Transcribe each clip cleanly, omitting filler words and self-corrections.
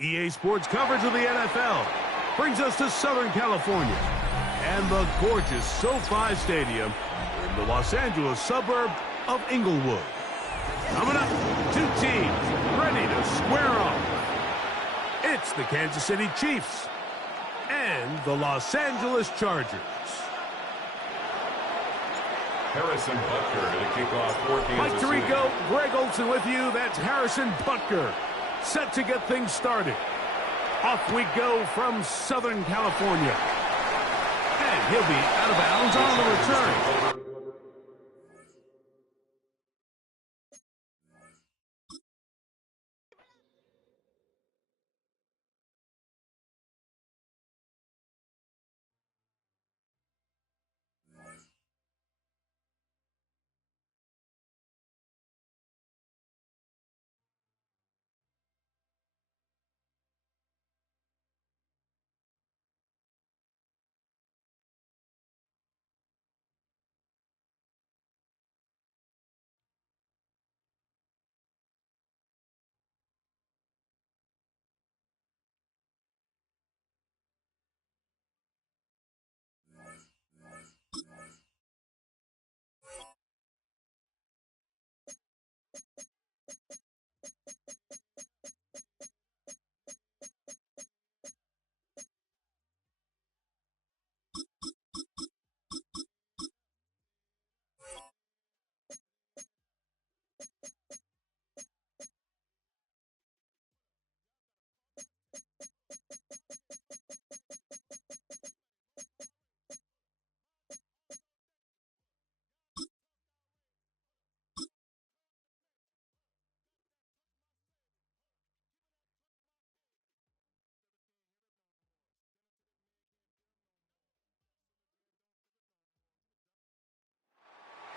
EA Sports coverage of the NFL brings us to Southern California and the gorgeous SoFi Stadium in the Los Angeles suburb of Inglewood. Coming up, two teams ready to square off. It's the Kansas City Chiefs and the Los Angeles Chargers. Harrison Butker to kick off for Kansas City. Mike Tirico, Greg Olson with you. That's Harrison Butker set to get things started. Off we go from Southern California. And he'll be out of bounds on the return.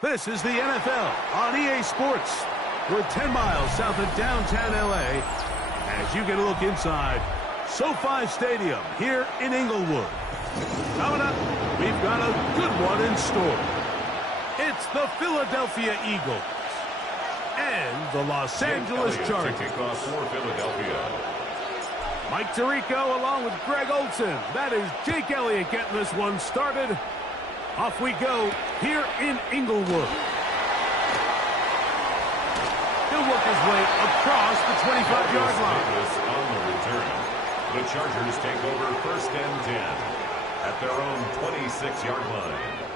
This is the NFL on EA Sports. We're 10 miles south of downtown L.A. as you get a look inside SoFi Stadium here in Inglewood. Coming up, we've got a good one in store. It's the Philadelphia Eagles and the Los Angeles Chargers. To kick off for Philadelphia. Mike Tirico along with Greg Olson. That is Jake Elliott getting this one started. Off we go here in Inglewood. He'll work his way across the 25-yard line. On the return, the Chargers take over 1st and 10 at their own 26-yard line.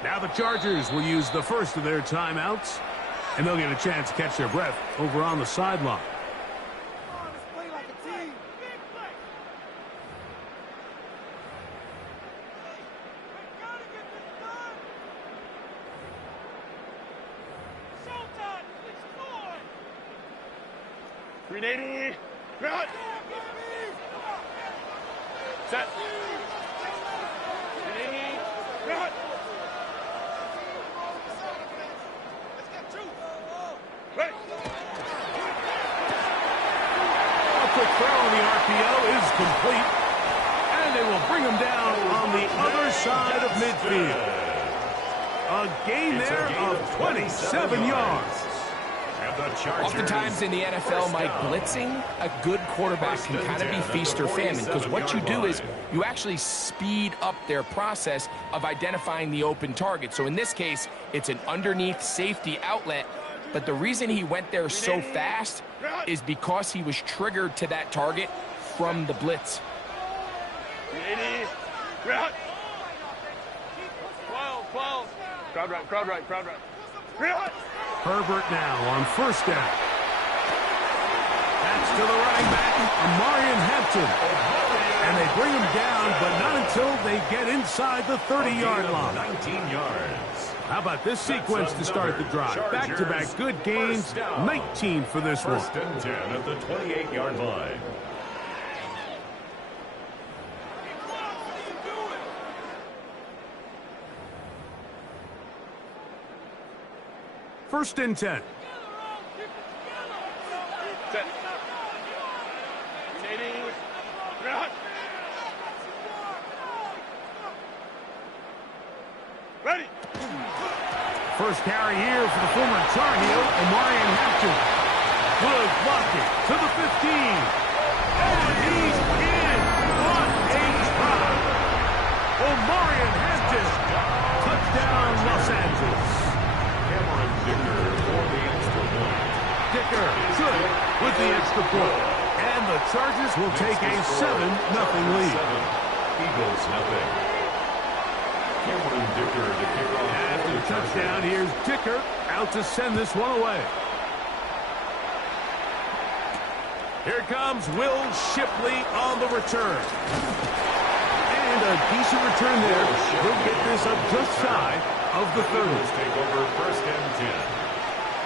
Now the Chargers will use the first of their timeouts, and they'll get a chance to catch their breath over on the sideline. Set. Quick throw on the RPO is complete, and they will bring him down on the other side of midfield. A gain there of 27 yards. Oftentimes in the NFL, Mike, blitzing a good quarterback can kind of be feast or famine, because what you do is you actually speed up their process of identifying the open target. So in this case, it's an underneath safety outlet, but the reason he went there so fast is because he was triggered to that target from the blitz. 12. Crowd right. Herbert now on 1st down. That's to the running back, Amarian Hampton. And they bring him down, but not until they get inside the 30-yard line. 19 yards. How about this sequence to start the drive? Back-to-back good gains, 19 for this one. First and 10 at the 28-yard line. First and 10. Set. Ready. First carry here for the former Tar Heel, Omarion Hampton. Good blocking to the 15. And he's in. What a try. Omarion Hampton. Touchdown, Los Angeles. Dicker for the extra point. Dicker good with the extra point. And the Chargers will take a 7-0 lead. Eagles nothing. Cameron Dicker to kick off. After the touchdown, here's Dicker out to send this one away. Here comes Will Shipley on the return. And a decent return there. He'll get this up just shy of the 30. Eagles take over first and 10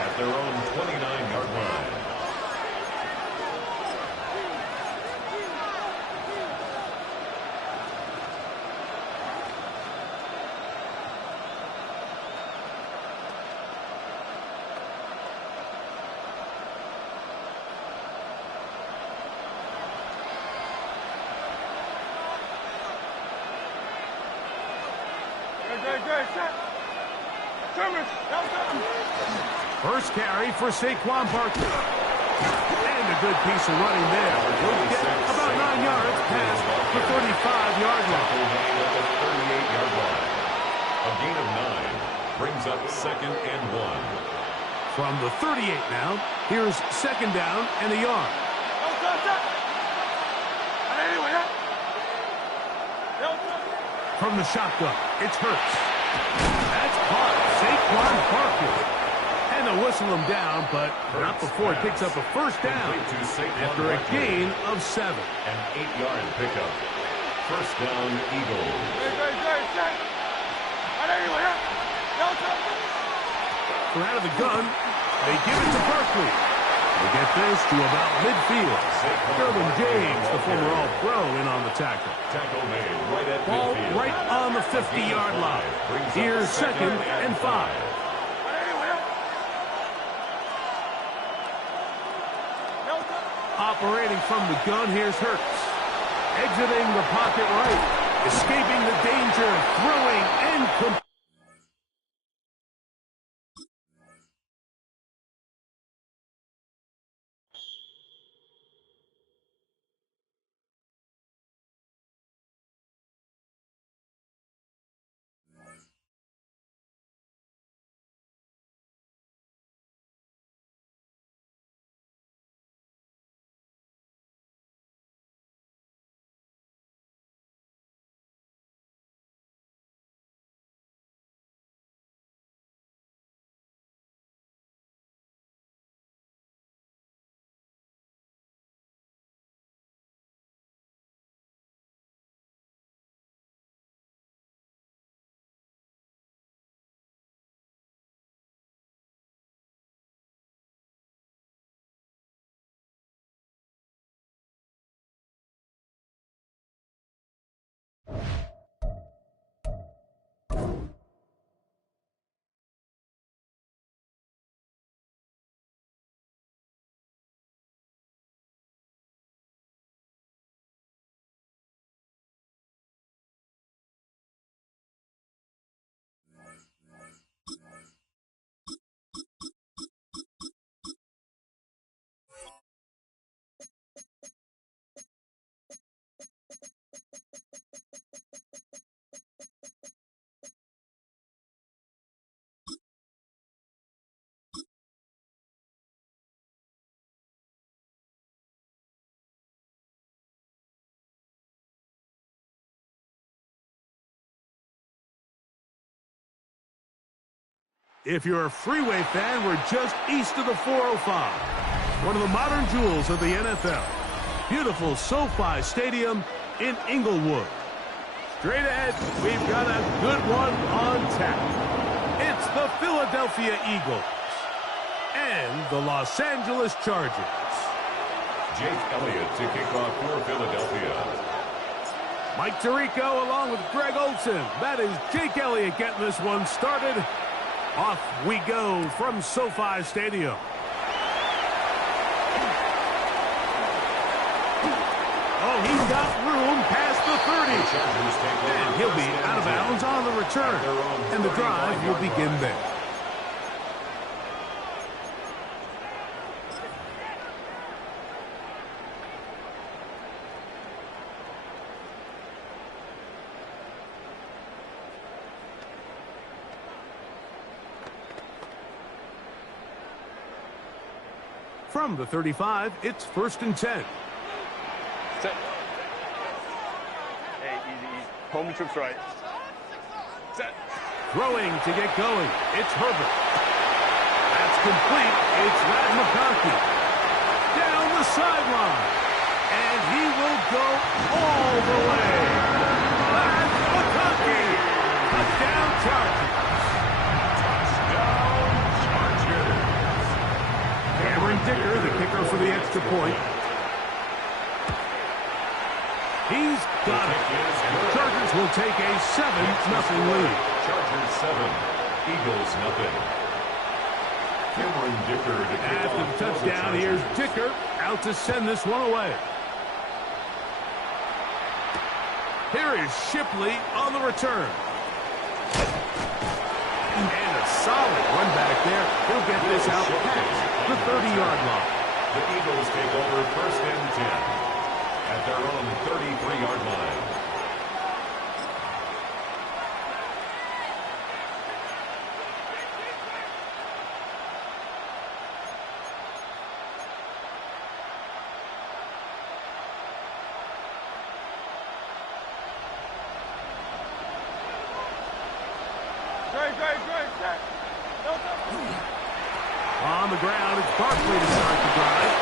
at their own 29-yard line. First carry for Saquon Barkley. And a good piece of running there. He'll get about 9 yards past the 35-yard line. At the 38-yard line. A gain of 9 brings up second and 1. From the 38 now, here's second down and a yard. From the shotgun, it's Hurts. That's caught. Saquon Barkley. And they'll whistle him down, but not before it picks up a first down after a gain of 7. An 8-yard pickup. First down, Eagles. From out of the gun, they give it to Barkley. They get this to about midfield. Derwin James, the former All-Pro, in on the tackle. Tackle made right at Ball midfield. right on the 50-yard line. Here's second and 5. Operating from the gun, here's Hurts. Exiting the pocket right. Escaping the danger. Throwing and complete. If you're a freeway fan, we're just east of the 405. One of the modern jewels of the NFL. Beautiful SoFi Stadium in Inglewood. Straight ahead, we've got a good one on tap. It's the Philadelphia Eagles and the Los Angeles Chargers. Jake Elliott to kick off for Philadelphia. Mike Tirico along with Greg Olson. That is Jake Elliott getting this one started. Off we go from SoFi Stadium. Oh, he's got room past the 30. And he'll be out of bounds on the return. And the drive will begin there. From the 35, it's 1st and 10. Set. Hey, easy, easy. Home your trips right. Set. Throwing to get going. It's Herbert. That's complete. It's Rat McConkey. Down the sideline. And he will go all the way. Rat McConkey. Touchdown Chargers. Cameron Dicker, the kicker for the extra point. He's got it. And the Chargers will take a 7-0 lead. Chargers 7, Eagles nothing. Cameron Dicker to kick After the touchdown, here's Dicker out to send this one away. Here is Shipley on the return. And a solid run back there. He'll get this out past the 30-yard line. The Eagles take over 1st and 10 at their own 33-yard line. On the ground, it's Barkley to start the drive.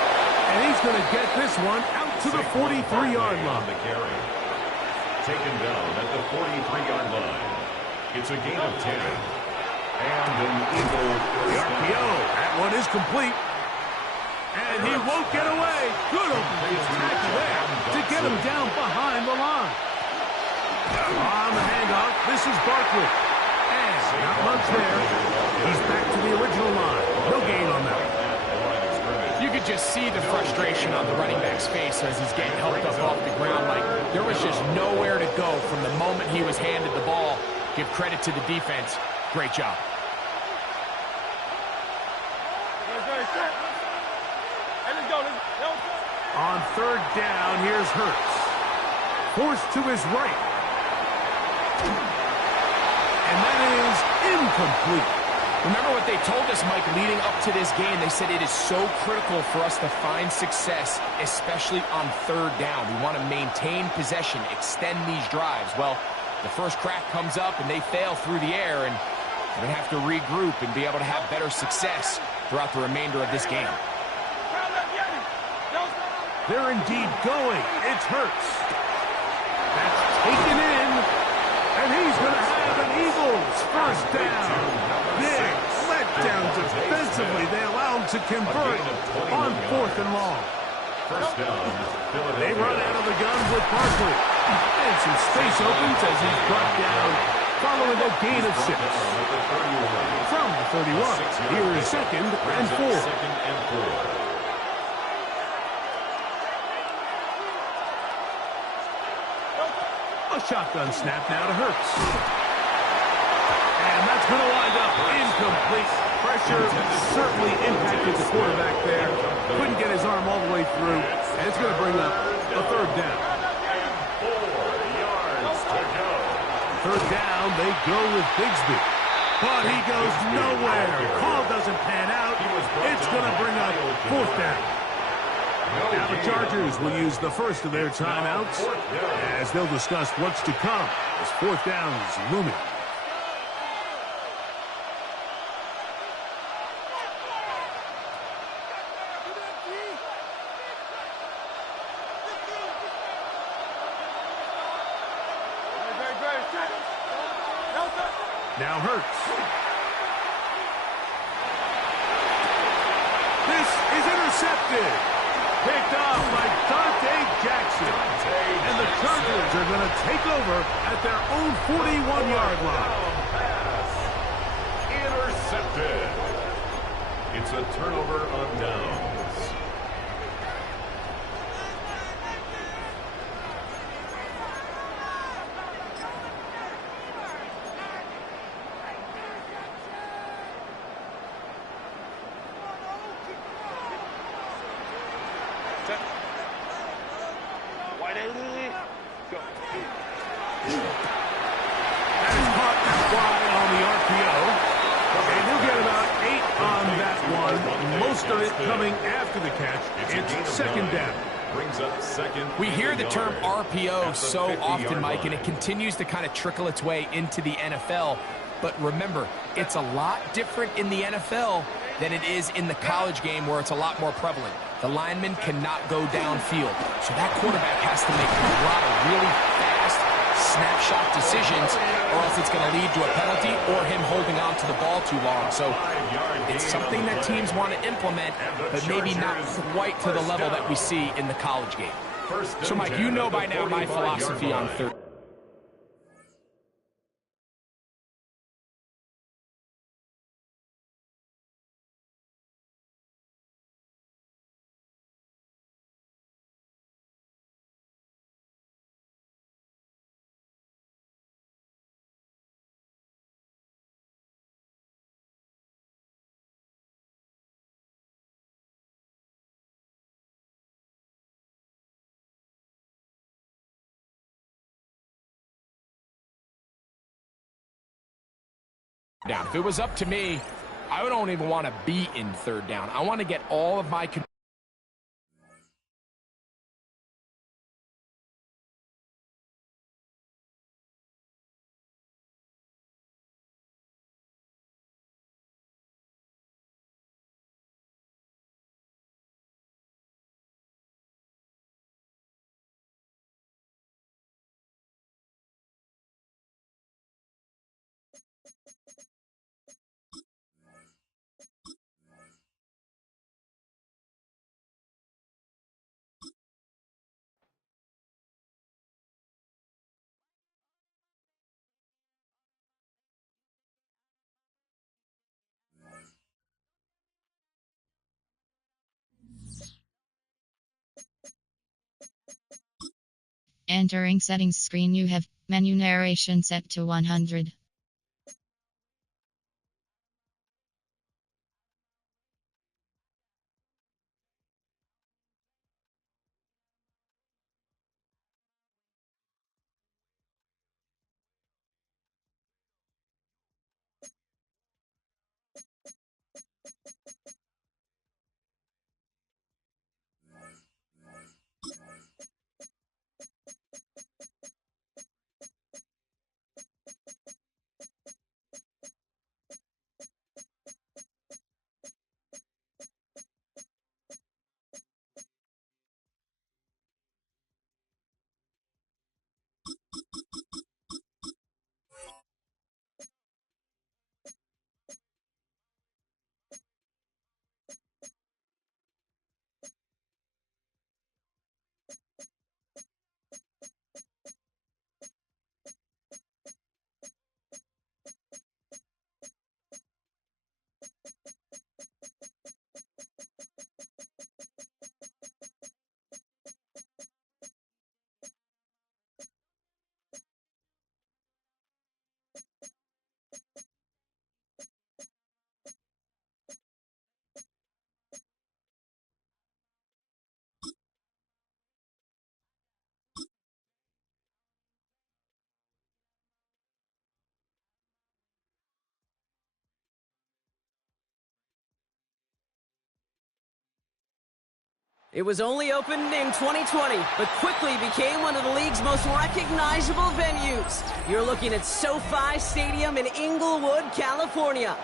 And he's going to get this one out to the 43-yard line. The carry. Taken down at the 43-yard line. It's a gain of 10. And an Eagle first down. RPO. That one is complete. And he won't get away. Good open tackle there to get him down behind the line. On the handoff, this is Barkley. And not much there. He's back to the original line. No gain on that. You could just see the frustration on the running back's face as he's getting helped up off the ground. Like, there was just nowhere to go from the moment he was handed the ball. Give credit to the defense. Great job. On 3rd down, here's Hurts. Forced to his right. And that is incomplete. Remember what they told us, Mike, leading up to this game. They said it is so critical for us to find success, especially on 3rd down. We want to maintain possession, extend these drives. Well, the first crack comes up and they fail through the air, and we're going to have to regroup and be able to have better success throughout the remainder of this game. They're indeed going. It's Hurts. That's taken in. And he's going to have an Eagles first down. Big letdown defensively. They allow him to convert on 4th and long. First down. They run out of the gun with Barkley. And some space opens as he's brought down following a gain of 6. From the 31, here is 2nd and 4. A shotgun snap now to Hurts. And that's going to wind up incomplete. Pressure certainly impacted the quarterback there. Couldn't get his arm all the way through. And it's going to bring up a 3rd down. 4 yards to go. 3rd down, they go with Bigsby. But he goes nowhere. Call doesn't pan out. It's going to bring up 4th down. Now the Chargers will use the first of their timeouts as they'll discuss what's to come as 4th down is looming. Now Hurts. This is intercepted. Picked off by Dante Jackson. And the Chargers are going to take over at their own 41-yard line. Intercepted. It's a turnover on downs. That is caught wide on the RPO. And he'll get about 8 on that one. Most of it coming after the catch. It's second down. Brings up second. We hear the term RPO so often, Mike, and it continues to kind of trickle its way into the NFL. But remember, it's a lot different in the NFL than it is in the college game where it's a lot more prevalent. The lineman cannot go downfield. So that quarterback has to make a lot of really fast snapshot decisions, or else it's going to lead to a penalty or him holding on to the ball too long. So it's something that teams want to implement, but maybe not quite to the level that we see in the college game. So, Mike, you know by now my philosophy on third. Down. If it was up to me, I don't even want to be in third down. I want to get all of my Entering settings screen, you have menu narration set to 100. It was only opened in 2020, but quickly became one of the league's most recognizable venues. You're looking at SoFi Stadium in Inglewood, California.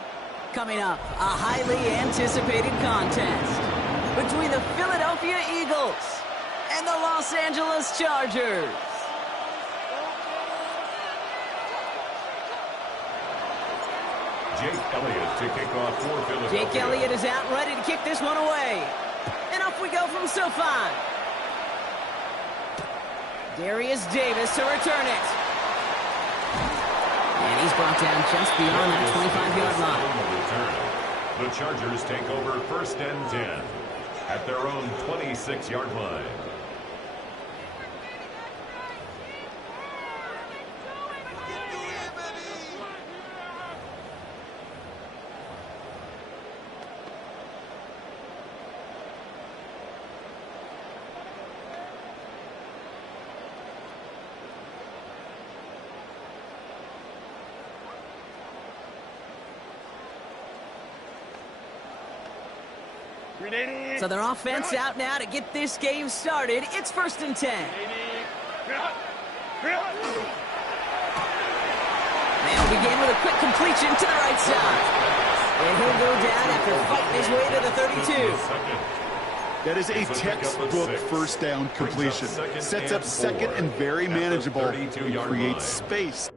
Coming up, a highly anticipated contest between the Philadelphia Eagles and the Los Angeles Chargers. Jake Elliott to kick off for Philadelphia. Jake Elliott is out ready to kick this this one away. And off we go from SoFi. Darius Davis to return it. And he's brought down just beyond that 25-yard line. The Chargers take over 1st and 10 at their own 26-yard line. So their offense out now to get this game started. It's 1st and 10. They'll begin with a quick completion to the right side. And he'll go down after fighting his way to the 32. That is a textbook first down completion. Sets up second and very manageable and creates space.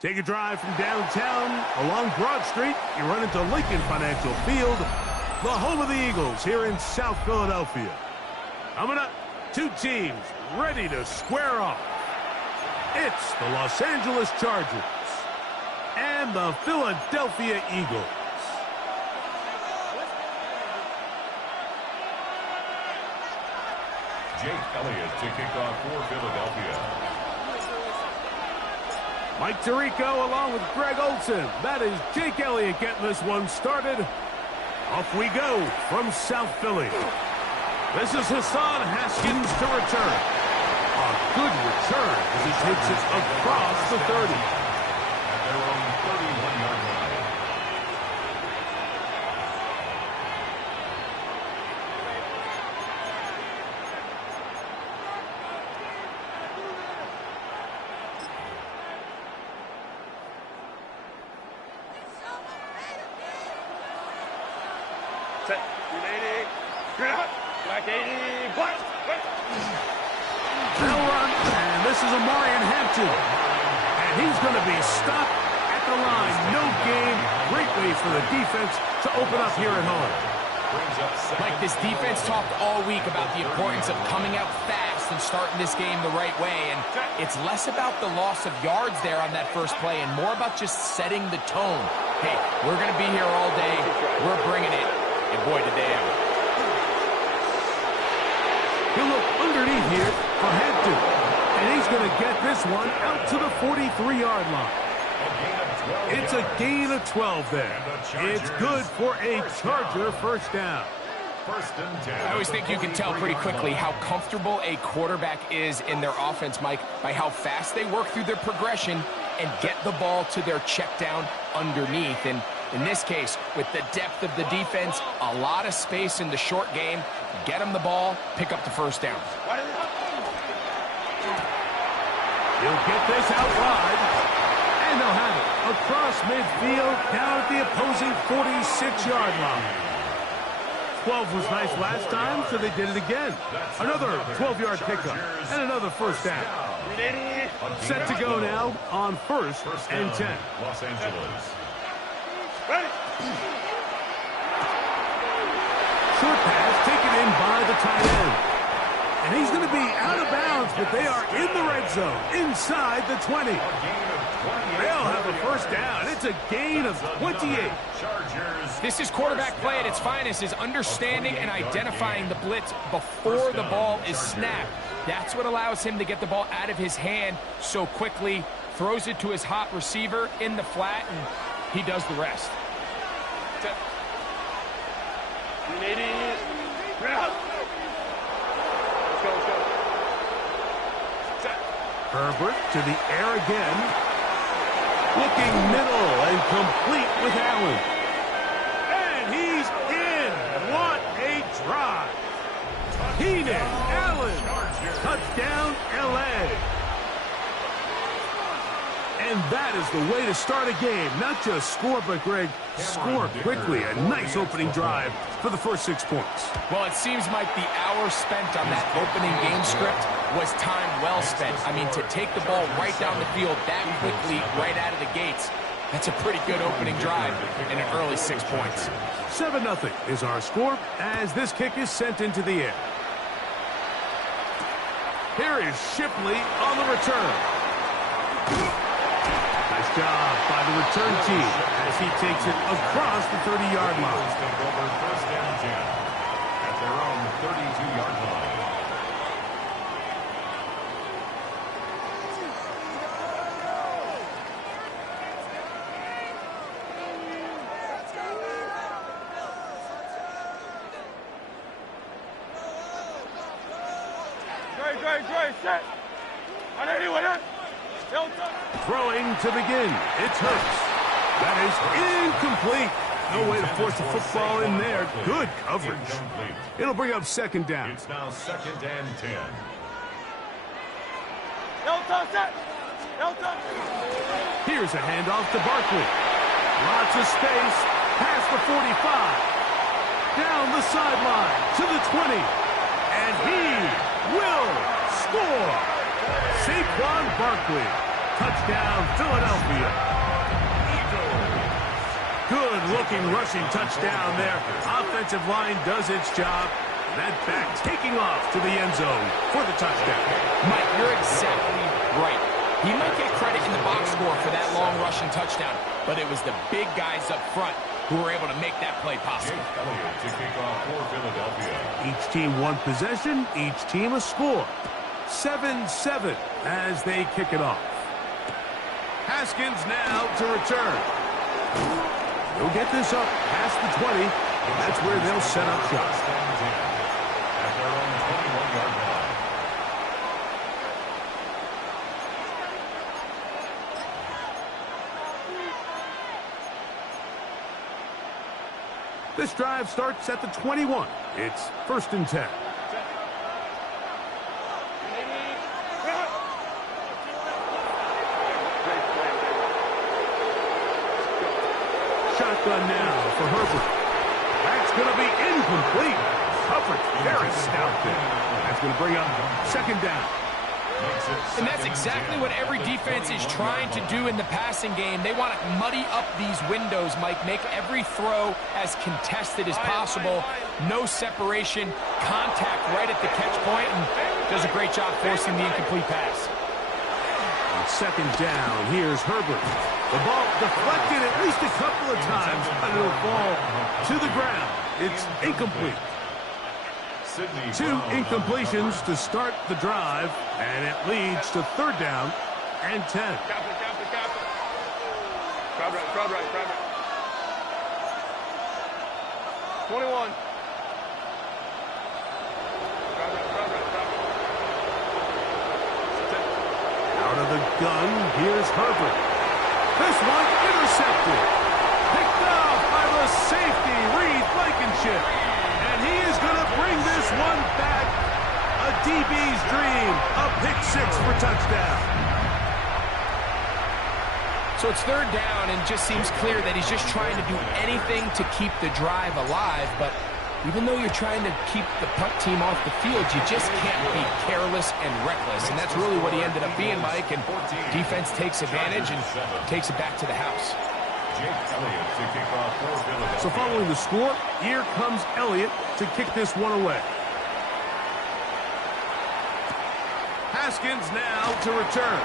Take a drive from downtown along Broad Street. You run into Lincoln Financial Field, the home of the Eagles here in South Philadelphia. Coming up, two teams ready to square off. It's the Los Angeles Chargers and the Philadelphia Eagles. Jake Elliott to kick off for Philadelphia. Mike Tirico along with Greg Olson. That is Jake Elliott getting this one started. Off we go from South Philly. This is Hassan Haskins to return. A good return as he takes it across the 30. At their own 31-yard line. They'll run, and this is Amarian Hampton. And he's going to be stopped at the line. No gain. Great way for the defense to open up here at home. Like, this defense talked all week about the importance of coming out fast and starting this game the right way. And it's less about the loss of yards there on that first play and more about just setting the tone. Hey, we're going to be here all day. We're bringing it. And boy, did they ever. He'll look underneath here for Hampton. And he's going to get this one out to the 43-yard line. It's a gain of 12 there. It's good for a Charger first down. I always think you can tell pretty quickly how comfortable a quarterback is in their offense, Mike, by how fast they work through their progression and get the ball to their check down underneath. And in this case, with the depth of the defense, a lot of space in the short game, get them the ball, pick up the first down. He'll get this out wide. the opposing 46-yard line. 12 was nice last time, so they did it again. Another 12-yard pickup and another first down. Set to go now on first and 10. Los Angeles. Ready. Short pass taken in by the tight end. And he's going to be out of bounds, but they are in the red zone, inside the 20. They'll have a first down. It's a gain of 28. This is quarterback play at its finest, is understanding and identifying the blitz before the ball is snapped. That's what allows him to get the ball out of his hand so quickly, throws it to his hot receiver in the flat, and he does the rest. Herbert to the air again. Looking middle and complete with Allen. And he's in. What a drive. Keenan Allen. Touchdown, L.A. And that is the way to start a game. Not just score, but, Greg, score quickly. A nice opening drive for the first 6 points. Well, it seems like the hour spent on that opening game script was time well spent. I mean, to take the ball right down the field that quickly, right out of the gates, that's a pretty good opening drive and an early 6 points. 7-0 is our score as this kick is sent into the air. Here is Shipley on the return. Nice job by the return team as he takes it across the 30-yard line. First down 10 at their own 32-yard line. Set. Throwing to begin. It's Hurts. That is incomplete. No way to force the football in there. Good coverage. It'll bring up second down. It's now second and 10. Here's a handoff to Barkley. Lots of space. Past the 45. Down the sideline to the 20. And he will score. Saquon Barkley. Touchdown, Philadelphia. Good-looking rushing touchdown there. Offensive line does its job. That back taking off to the end zone for the touchdown. Mike, you're exactly right. He might get credit in the box score for that long rushing touchdown, but it was the big guys up front who were able to make that play possible. To kick off for Philadelphia. Each team one possession, each team a score. 7-7 as they kick it off. Haskins now to return. They'll get this up past the 20, and that's where they'll set up shop. At their own 21-yard line. This drive starts at the 21. It's first and 10. Shotgun now for Herbert. That's going to be incomplete. Coverage very stout there. That's going to bring up second down. And that's exactly what every defense is trying to do in the passing game. They want to muddy up these windows, Mike, make every throw as contested as possible. No separation, contact right at the catch point, and does a great job forcing the incomplete pass. On second down, here's Herbert. The ball deflected at least a couple of times, but it'll fall to the ground. It's incomplete. 2 incompletions to start the drive, and it leads to third down and 10. Crowd right. 21. Out of the gun, here's Herbert. This one intercepted. Picked off by the safety, Reed Blankenship. And he is going to bring this one back. A DB's dream. A pick 6 for touchdown. So it's third down, and just seems clear that he's just trying to do anything to keep the drive alive. But even though you're trying to keep the punt team off the field, you just can't be careless and reckless. And that's really what he ended up being, Mike. And defense takes advantage and takes it back to the house. So following the score, here comes Elliott to kick this one away. Haskins now to return.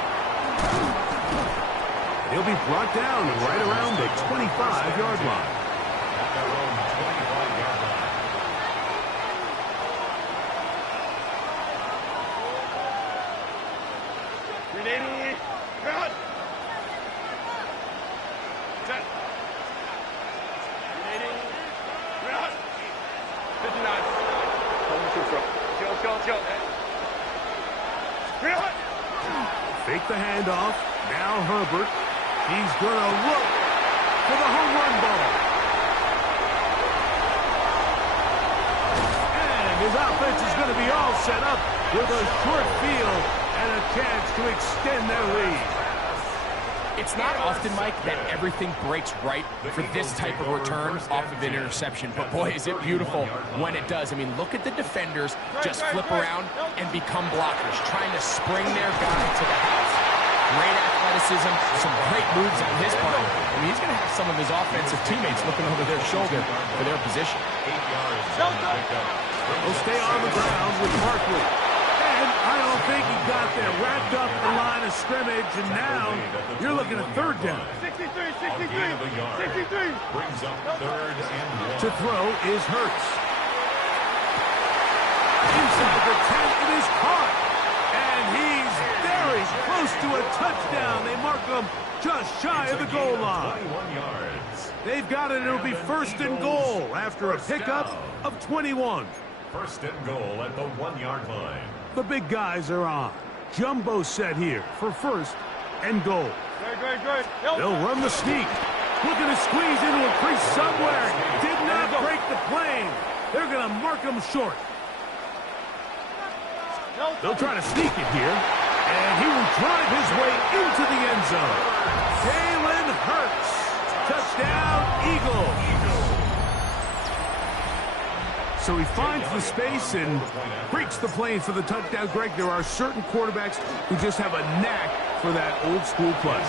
He'll be brought down right around the 25-yard line. Ready, run. Set. Ready, run. 59. Go. Run. Fake the handoff. Now Herbert. He's going to look for the home run ball. And his offense is going to be all set up with a short field and a chance to extend their lead. It's not often, Mike, that everything breaks right for this type of return off of an interception. But, boy, is it beautiful when it does. I mean, look at the defenders just flip around and become blockers, trying to spring their guy to the house. Great athleticism, some great moves on his part. I mean, he's going to have some of his offensive teammates looking over their shoulder for their position. He'll stay on the ground with Barkley. And I don't think he got there. Wrapped up the line of scrimmage, and now you're looking at third down. 63. Brings up third and one. To throw is Hurts. Inside the 10, it is caught. And he's very close to a touchdown. They mark him just shy of the goal line. 21 yards. They've got it. It'll be first and goal after a pickup of 21. First and goal at the 1-yard line. The big guys are on. Jumbo set here for first and goal. Good. They'll run the sneak. Looking to squeeze into a crease somewhere. Did not break the plane. They're going to mark him short. They'll try to sneak it here. And he will drive his way into the end zone. Jalen Hurts. Touchdown, Eagles. So he finds the space and breaks the plane for the touchdown. Greg, there are certain quarterbacks who just have a knack for that old-school play.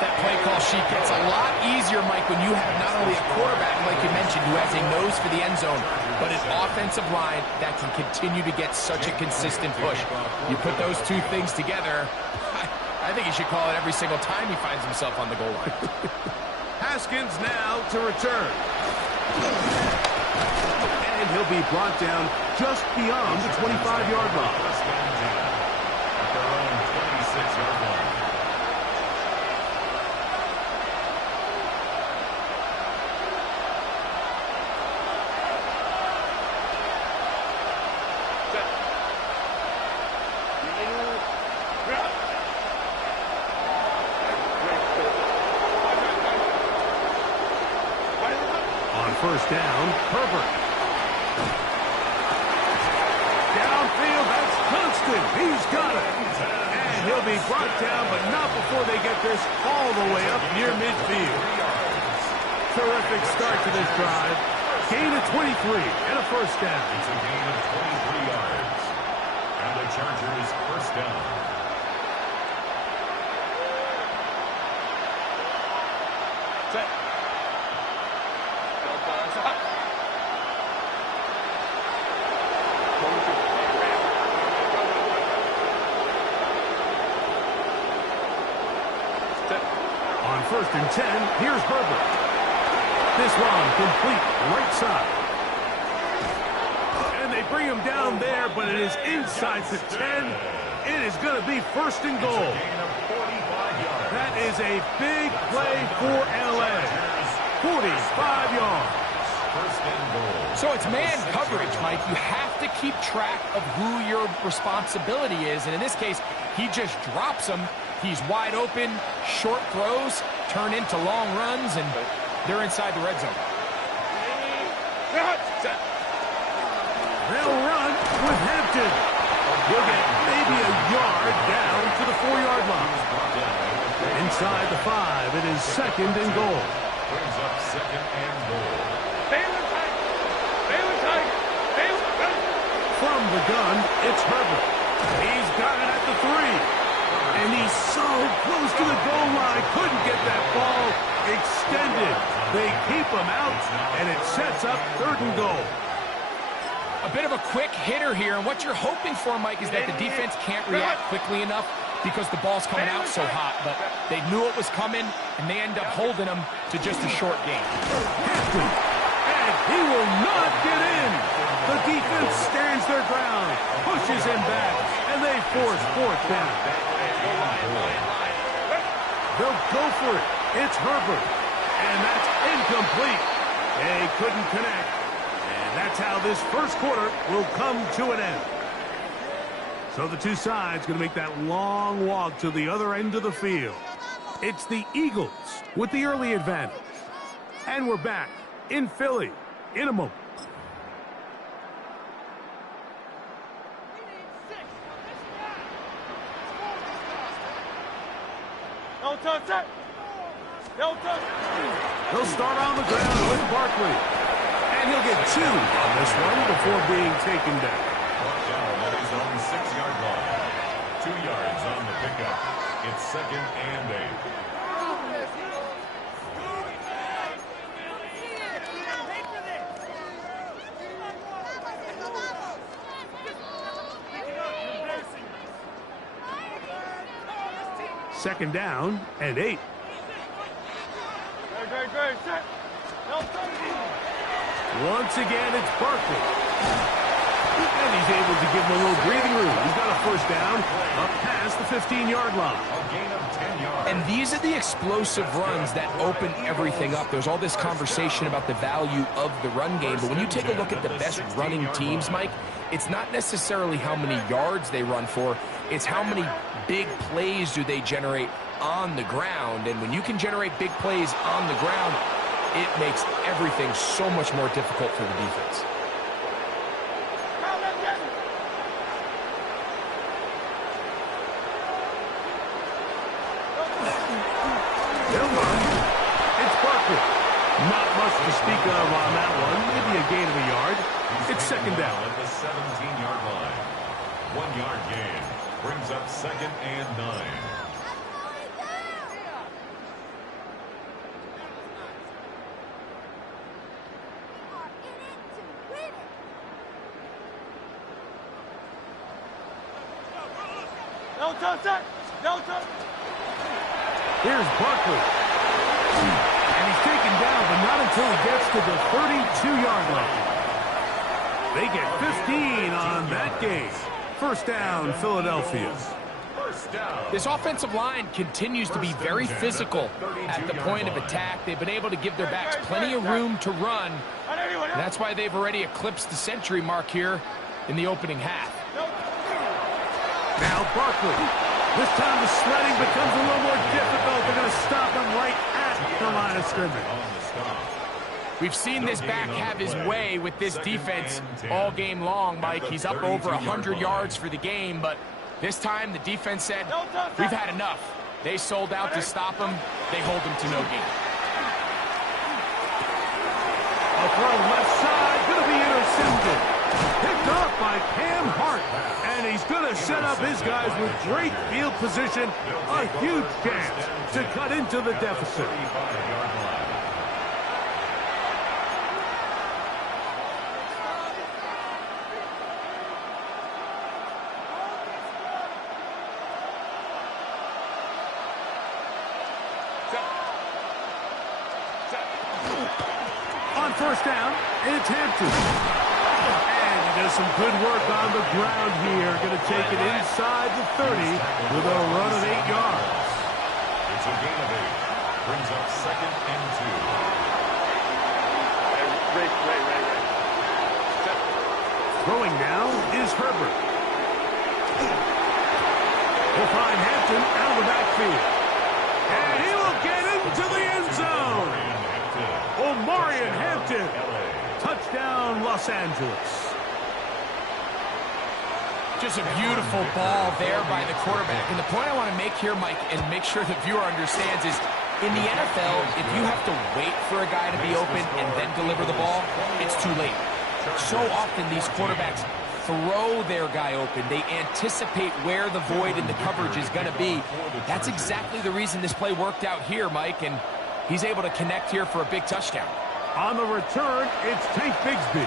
That play call sheet gets a lot easier, Mike, when you have not only a quarterback, like you mentioned, who has a nose for the end zone, but an offensive line that can continue to get such a consistent push. You put those two things together, I think he should call it every single time he finds himself on the goal line. Haskins now to return. And he'll be brought down just beyond the 25-yard line. First and 10 at their own 26-yard line. On first down, Herbert. Downfield, that's Johnston. He's got it. And he'll be brought down, but not before they get this all the way up near midfield. Terrific start to this drive. Gain of 23 and a first down. It's a gain of 23 yards. And the Chargers first down. Set. On first and 10, here's Herbert. This one complete right side. And they bring him down there, but it is inside the 10. It is going to be first and goal. Gain of 45 yards. That is a big play for L.A. 45 yards. First and goal. So it's man coverage, Mike. You have to keep track of who your responsibility is. And in this case, he just drops him. He's wide open. Short throws turn into long runs, and they're inside the red zone. They'll run with Hampton. He'll get maybe a yard down to the 4-yard line. Inside the 5, it is second and goal. Brings up second and goal. From the gun, it's Herbert. He's got it at the 3. And he's so close to the goal line. Couldn't get that ball extended. They keep him out, and it sets up third and goal. A bit of a quick hitter here, and what you're hoping for, Mike, is that the defense can't react quickly enough because the ball's coming out so hot. But they knew it was coming, and they end up holding them to just a short game. Hampton, and he will not get in. The defense stands their ground, pushes him back, and they force fourth down. They'll go for it. It's Herbert, and that's incomplete. They couldn't connect. And that's how this first quarter will come to an end. So the two sides going to make that long walk to the other end of the field. It's the Eagles with the early advantage. And we're back in Philly in a moment. He'll start on the ground with Barkley. And he'll get 2 on this one before being taken down. That is on the 6-yard line. 2 yards on the pickup. It's second and 8. Second down and 8. Once again, it's Barkley. And he's able to give him a little breathing room. He's got a first down up past the 15-yard line. A gain of 10 yards. And these are the explosive runs that open everything up. There's all this conversation about the value of the run game, but when you take a look at the best running teams, Mike, it's not necessarily how many yards they run for, it's how many big plays do they generate on the ground. And when you can generate big plays on the ground, it makes everything so much more difficult for the defense. It's Barkley. Not much to speak of on that one. Maybe a gain of a yard. It's second down. At the 17-yard line. 1-yard gain. Brings up second and 9. Here's Barkley. And he's taken down, but not until he gets to the 32-yard line. They get 15 on that game. First down, Philadelphia. This offensive line continues to be very physical at the point of attack. They've been able to give their backs plenty of room to run. And that's why they've already eclipsed the century mark here in the opening half. Now Barkley. This time the sledding becomes a little more difficult. They're going to stop him right at the line of scrimmage. We've seen this back have his way with this defense all game long, Mike. He's up over 100 yards for the game, but this time the defense said, we've had enough. They sold out to stop him. They hold him to no gain. A throw left side, going to be intercepted. Picked off by Cam Hart. And he's going to set up his guys with great field position. A huge chance to cut into the deficit. On first down, it's Hampton. Does some good work on the ground here. Going to take it inside the 30 with a run of 8 yards. It's a gain of 8. Brings up second and 2. Throwing now is Herbert. He'll find Hampton out of the backfield. And he will get into the end zone. Omarion Hampton. Touchdown, Los Angeles. Just a beautiful ball there by the quarterback. And the point I want to make here, Mike, and make sure the viewer understands is, in the NFL, if you have to wait for a guy to be open and then deliver the ball, it's too late. So often these quarterbacks throw their guy open. They anticipate where the void in the coverage is going to be. That's exactly the reason this play worked out here, Mike, and he's able to connect here for a big touchdown. On the return, it's Tank Bigsby.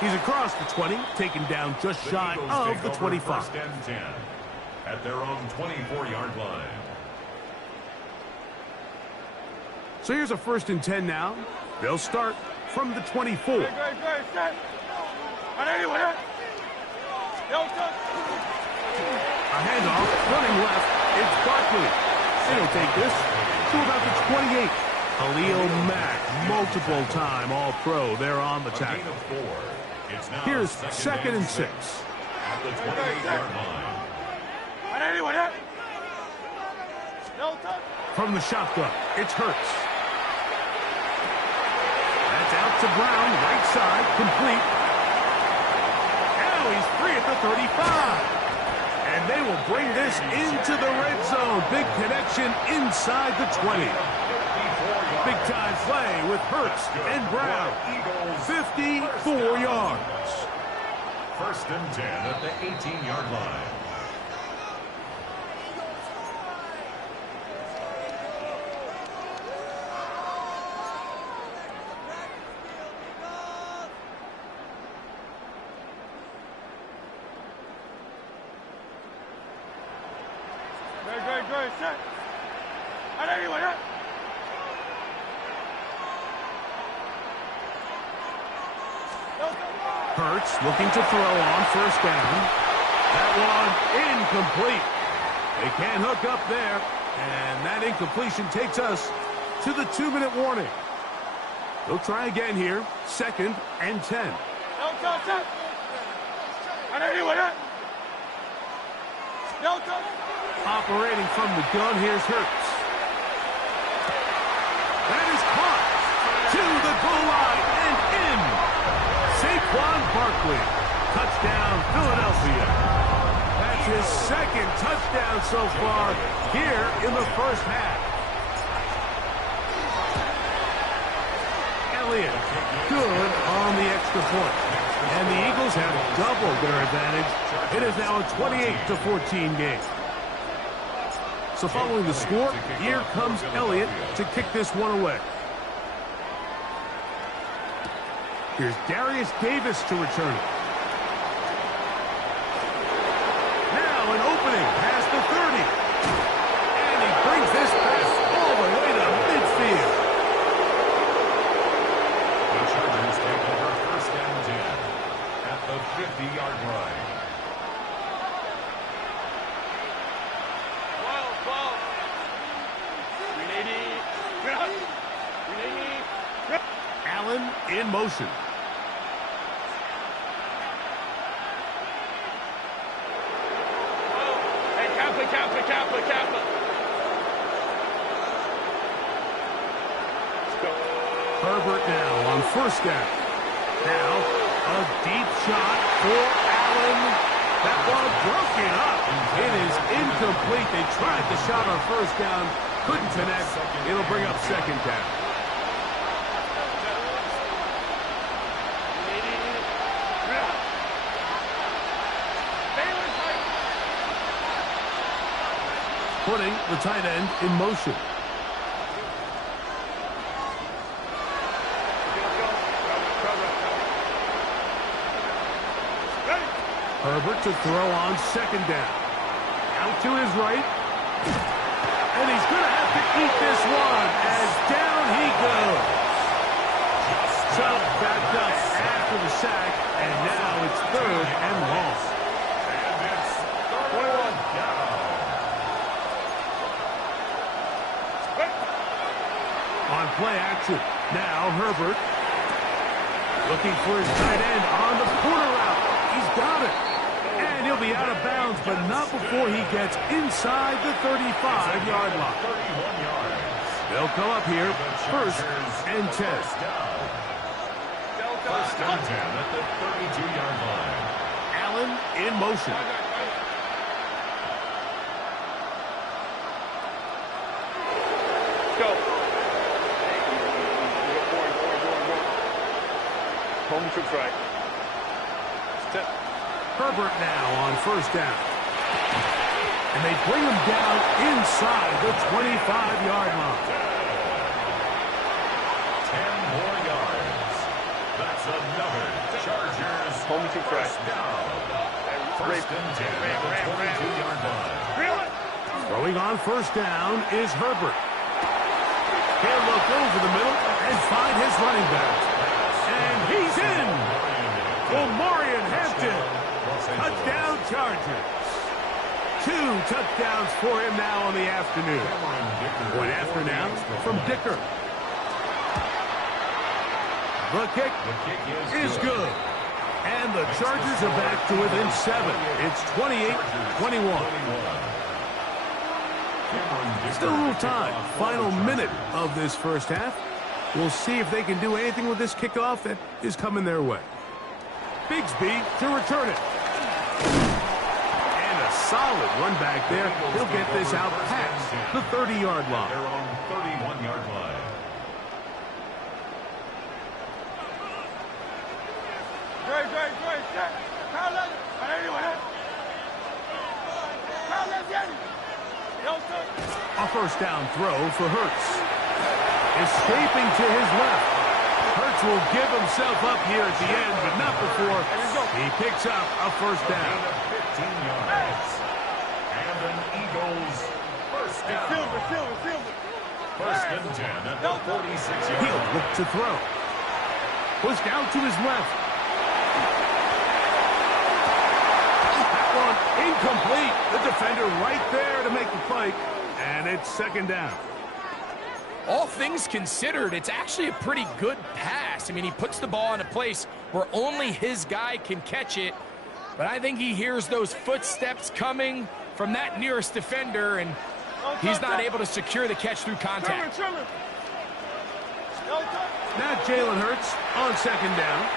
He's across the 20, taken down just shy of the 25. First and 10 at their own 24-yard line. So here's a 1st and 10 now. They'll start from the 24. A handoff, running left. It's Barkley. He'll take this to about the 28. Khalil Mack, multiple time All-Pro there on the tackle. Here's 2nd and 6. At the 28-yard line. From the shotgun, it's Hurts. That's out to Brown, right side, complete. Now he's free at the 35. And they will bring this into the red zone. Big connection inside the 20. Big time play with Hurts and Brown. 54 yards. 1st and 10 at the 18-yard line. Hurts looking to throw on 1st down. That one incomplete. They can't hook up there. And that incompletion takes us to the 2-minute warning. They'll try again here. 2nd and 10. Operating from the gun, here's Hurts. That is caught to the goal line and in. Saquon Barkley. Touchdown, Philadelphia. That's his 2nd touchdown so far here in the 1st half. Elliott, good on the extra point. And the Eagles have doubled their advantage. It is now a 28-14 game. So following the score, here comes Elliott to kick this one away. Here's Darius Davis to return it. Now an opening past the 30. And he brings this pass all the way to midfield. The Chargers take over 1st and 10 at the 50-yard line. Allen in motion. Herbert now on 1st down. Now a deep shot for Allen. That ball broken up. It is incomplete. They tried the shot on 1st down. Couldn't connect. It'll bring up 2nd down. Putting the tight end in motion. Herbert to throw on 2nd down. Out to his right. And he's going to have to eat this one as down he goes. Chubb backed up after the sack, and now it's 3rd and long. And it's 31 down. On play action. Now Herbert looking for his tight end on the corner route. He's got it. And he'll be out of bounds, but not before he gets inside the 35-yard line. 31 yards. They'll come up here, 1st and 10. 1st and 10 at the 32-yard line. Allen in motion. Go. Home troops right. Step. Herbert now on first down. And they bring him down inside the 25-yard line. 10 more yards. That's another Chargers Home troops right. first down. First and 10 at the 22-yard line. Throwing on first down is Herbert. He'll look over the middle and find his running back. And he's in. Omarion Hampton. Touchdown Chargers. 2 touchdowns for him now on the afternoon. Point after now from Dicker. The kick is good. And the Chargers are back to within 7. It's 28-21. Still a little time. Final minute of this first half. We'll see if they can do anything with this kickoff that is coming their way. Bigsby to return it. And a solid run back there. He'll get this out past the 30-yard line. Their own 31-yard line. A first down throw for Hurts. Escaping to his left. Hurts will give himself up here at the end, but not before he picks up a first down. 15 yards. And an Eagles first down. First and 10 at the 46-yard line. He'll look to throw. Pushed out to his left. That one incomplete. The defender right there to make the play. And it's second down. All things considered, it's actually a pretty good pass. I mean, he puts the ball in a place where only his guy can catch it. But I think he hears those footsteps coming from that nearest defender, and he's not able to secure the catch through contact. Now Jalen Hurts on second down.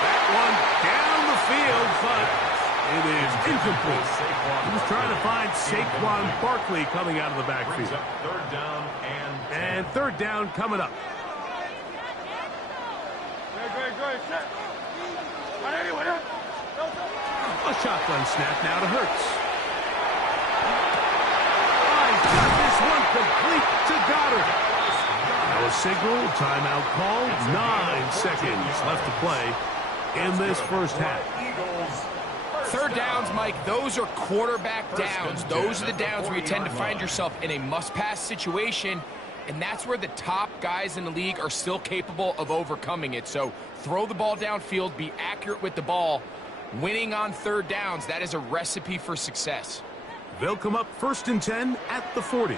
That one down the field, but it is incomplete. He was trying to find Saquon Barkley coming out of the backfield. Third down and third down coming up. A shotgun snap now to Hurts. He's got this one complete to Goddard. Now a signal, timeout called. 9 seconds left to play in this first half. Third downs, Mike, those are quarterback downs. Those are the downs where you tend to find yourself in a must-pass situation, and that's where the top guys in the league are still capable of overcoming it. So throw the ball downfield, be accurate with the ball. Winning on third downs, that is a recipe for success. They'll come up first and 10 at the 40.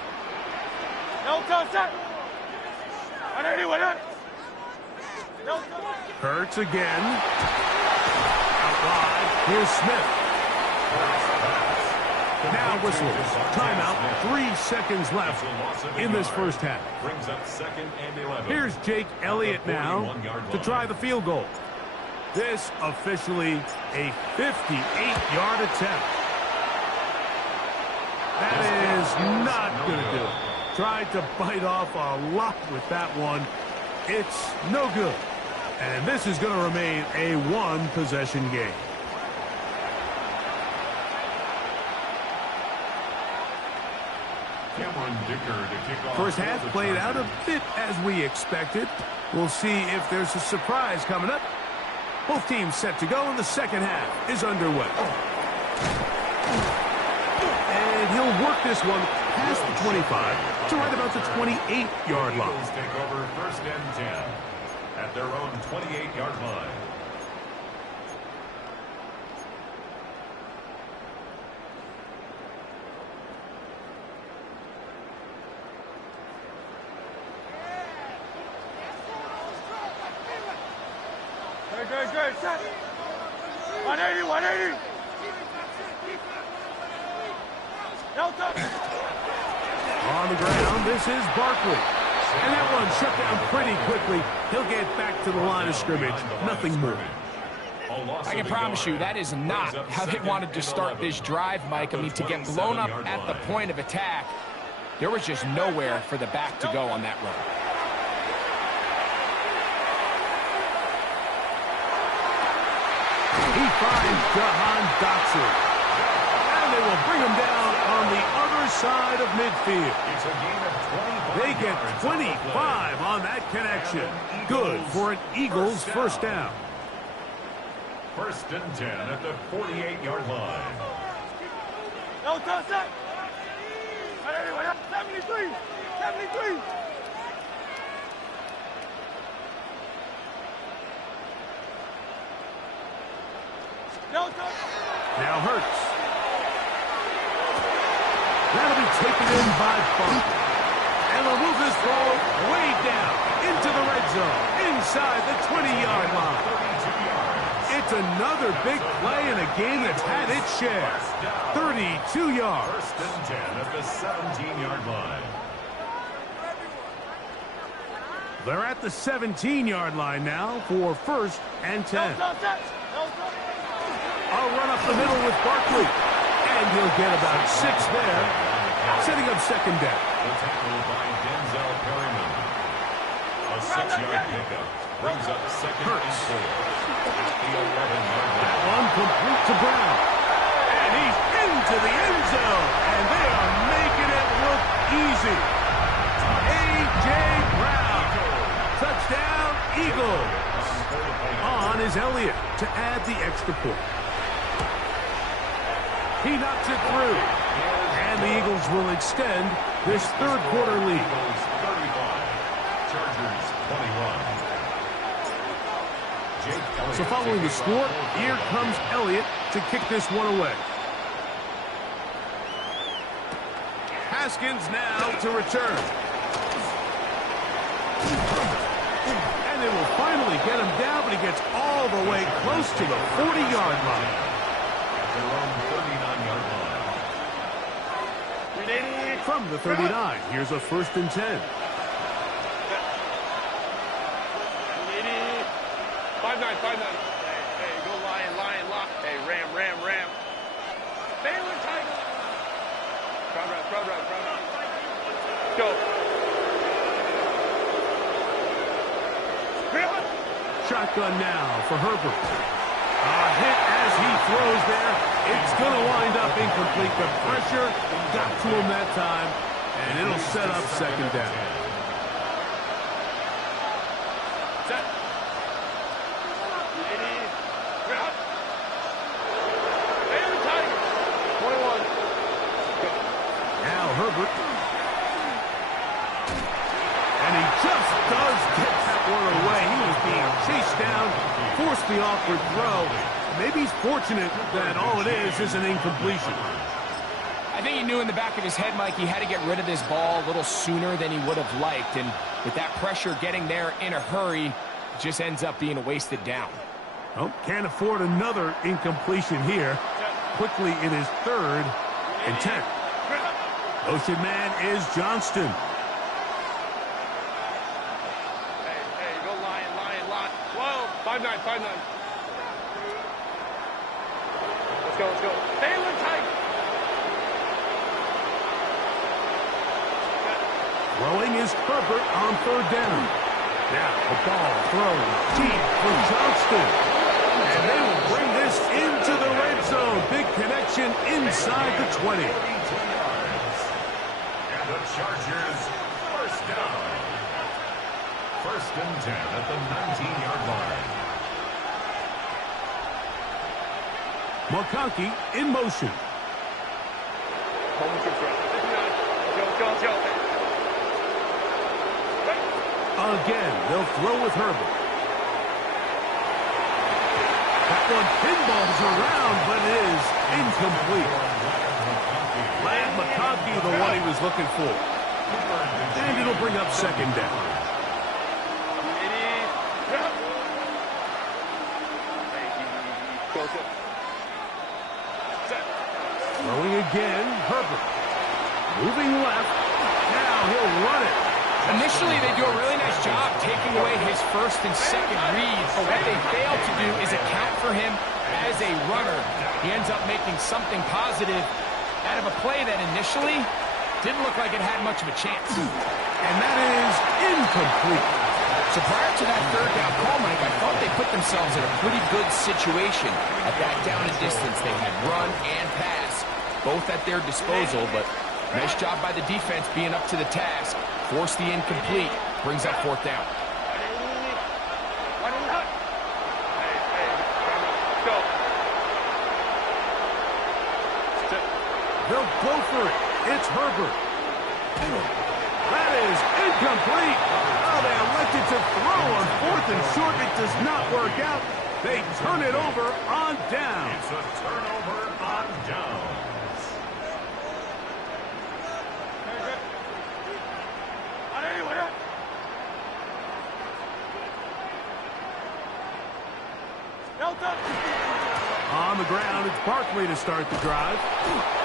Hurts again. Here's Smith. Now whistles. Timeout. 3 seconds left in this first half. Brings up second and 11. Here's Jake Elliott now to try the field goal. This officially a 58-yard attempt. That is not going to do it. Tried to bite off a lot with that one. It's no good. And this is going to remain a one-possession game. First half played out a bit as we expected. We'll see if there's a surprise coming up. Both teams set to go, and the second half is underway. And he'll work this one past the 25 to right about the 28-yard line. Eagles take over first and 10 at their own 28-yard line. Good. 180, 180. On the ground, this is Barkley. And that one shut down pretty quickly. He'll get back to the line of scrimmage. Nothing more. I can promise you that is not how they wanted to start this drive, Mike. I mean, to get blown up at the point of attack, there was just nowhere for the back to go on that run. He finds Jahan Dotson. And they will bring him down on the other side of midfield. It's a gain of 25. They get 25 on that connection. Good for an Eagles first down. 1st and 10 at the 48-yard line. 73. Now Hurts. That'll be taken in by Funk. And they'll move this ball way down into the red zone, inside the 20-yard line. It's another big play in a game that's had its share. 32 yards. 1st and 10 at the 17-yard line. They're at the 17-yard line now for 1st and 10. A run up the middle with Barkley. And he'll get about 6 there, setting up 2nd down. The tackle by Denzel Perryman. A 6-yard pickup brings up 2nd and 4. At the 11-yard line. That one complete to Brown. And he's into the end zone. And they are making it look easy. A.J. Brown. Touchdown, Eagles. On is Elliott to add the extra point. He knocks it through. And the Eagles will extend this 3rd quarter lead. Eagles 35. Chargers 21. So following the score, here comes Elliott to kick this one away. Haskins now to return. And they will finally get him down, but he gets all the way close to the 40-yard line. At their own 39-yard line. From the 39, here's a 1st and 10. 5-9. Hey, go Lion, lock. Hey, Ram. Baylor Tiger. Crowd route. Go. Shotgun now for Herbert. A hit as he throws there. It's going to wind up incomplete. The pressure got to him that time, and it'll set up 2nd down. Set. Baylor Tiger. 21. Now Herbert. And he just does get that one away. He was being chased down, forced the awkward throw. Maybe he's fortunate that all it is an incompletion. I think he knew in the back of his head, Mike, he had to get rid of this ball a little sooner than he would have liked. And with that pressure getting there in a hurry, it just ends up being a wasted down. Oh, can't afford another incompletion here. Quickly in his 3rd and 10. Motion man is Johnston. Hey, go Lion, lock. 12. 5-9. Let's go. Baylor Tiger. Throwing is Herbert on 3rd down. Now the ball thrown deep for Johnston. And they will bring this into the red zone. Big connection inside the 20. And the Chargers 1st down. 1st and 10 at the 19-yard line. McConkey in motion. Go. Again, they'll throw with Herbert. That one pinballs around, but it is incomplete. Lad McConkey, the one he was looking for. And it'll bring up 2nd down. Throwing again, Herbert. Moving left. Now he'll run it. Initially, they do a really nice job taking away his first and second reads, but what they fail to do is account for him as a runner. He ends up making something positive out of a play that initially didn't look like it had much of a chance. And that is incomplete. So prior to that third down call, Mike, I thought they put themselves in a pretty good situation at that down and distance. They had run and pass, both at their disposal, but nice job by the defense being up to the task. Force the incomplete, brings up fourth down. They'll go for it. It's Herbert. That is incomplete. Oh, they elected to throw on fourth and short. It does not work out. They turn it over on down. It's a turnover on down. On the ground, it's Barkley to start the drive.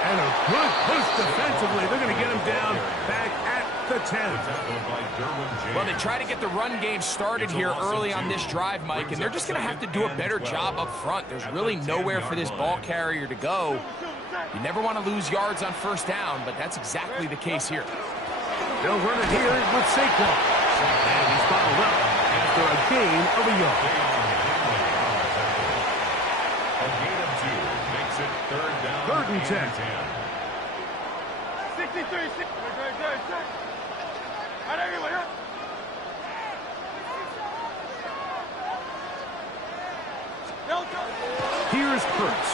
And a good push defensively. They're going to get him down back at the 10. Well, they try to get the run game started here early on this drive, Mike, and they're just going to have to do a better job up front. There's really nowhere for this ball carrier to go. You never want to lose yards on first down, but that's exactly the case here. They'll run it here with Saquon. And he's bottled up after a gain of a yard. A gain of 2 makes it third down. Third and 10. 63. Here's Kurtz.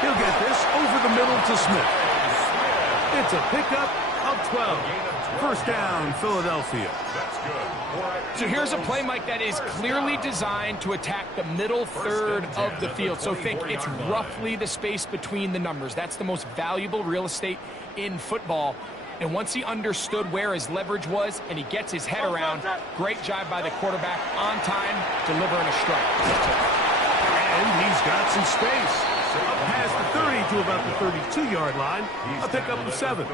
He'll get this over the middle to Smith. It's a pickup of 12. First down, Philadelphia. That's good. So here's a play, Mike, that is clearly designed to attack the middle third of the field. So think it's roughly the space between the numbers. That's the most valuable real estate in football. And once he understood where his leverage was and he gets his head around, great job by the quarterback on time, delivering a strike. And he's got some space. Up past the 30 to about the 32-yard line. A pickup of 7.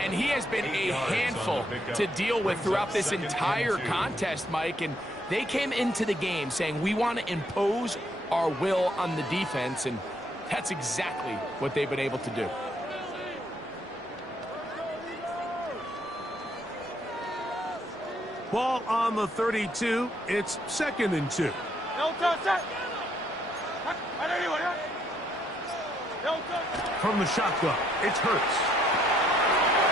And he has been a handful to deal with throughout this entire contest, Mike. And they came into the game saying, we want to impose our will on the defense. And that's exactly what they've been able to do. Ball on the 32. It's 2nd and 2. From the shotgun, it's Hurts.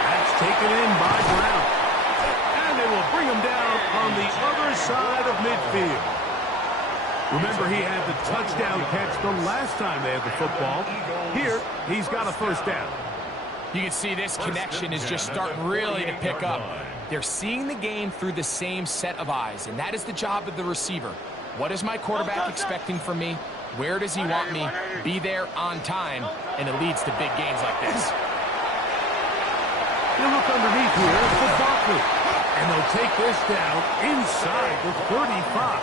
That's taken in by Brown. And they will bring him down on the other side of midfield. Remember, he had the touchdown catch the last time they had the football. Here, he's got a first down. You can see this connection is just starting really to pick up. They're seeing the game through the same set of eyes, and that is the job of the receiver. What is my quarterback expecting from me? Where does he want me? Be there on time, and it leads to big games like this. They'll look underneath here for Barkley, and they'll take this down inside the 35.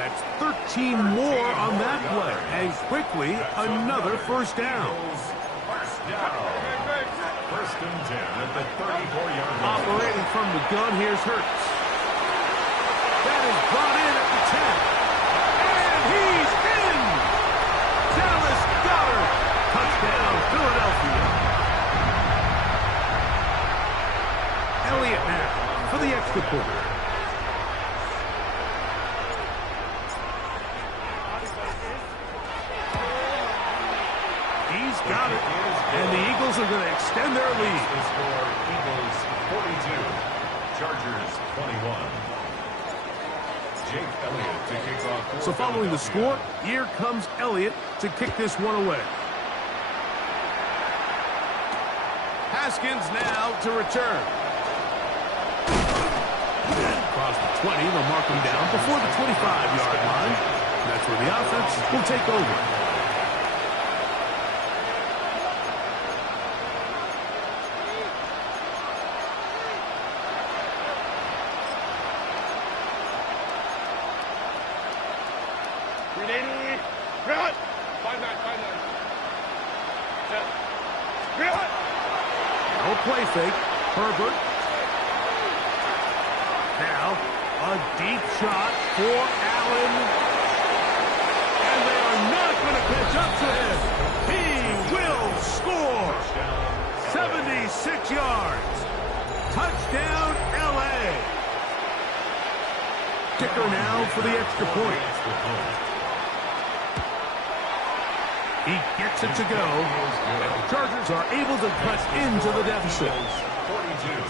That's 13 more on that play, and quickly another first down. First and 10 at the 34-yard line. Operating from the gun, here's Hurts. That is brought in at the 10. And he's in! Dallas Goedert. Touchdown, Philadelphia. Elliott now for the extra point. He's got it. And the Eagles are going to extend their lead. The score, Eagles 42, Chargers 21. Jake Elliott to kick off. So following the score, here comes Elliott to kick this one away. Haskins now to return. Across the 20, they'll mark him down before the 25-yard line. That's where the offense will take over. No play fake. Herbert. Now, a deep shot for Allen. And they are not going to catch up to him. He will score. 76 yards. Touchdown, L.A. Kicker now for the extra point. He gets it to go. And the Chargers are able to cut into the deficit.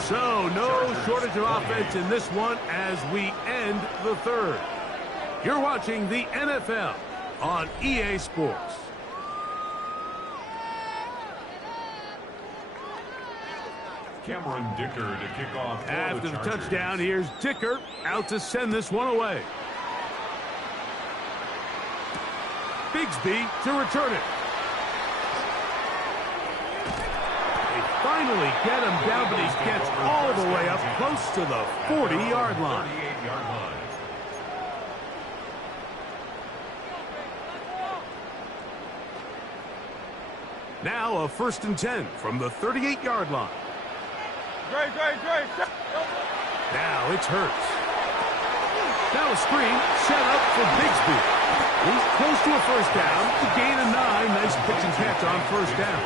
So, no shortage of offense in this one as we end the third. You're watching the NFL on EA Sports. Cameron Dicker to kick off. After the touchdown, here's Dicker out to send this one away. Bigsby to return it. They finally get him down, but he gets all the way up close to the 40-yard line. 38-yard line. Now a 1st and 10 from the 38-yard line. Now it's Hurts. Now a screen set up for Bigsby. He's close to a first down. The gain of 9. Nice pitch and catch on first down.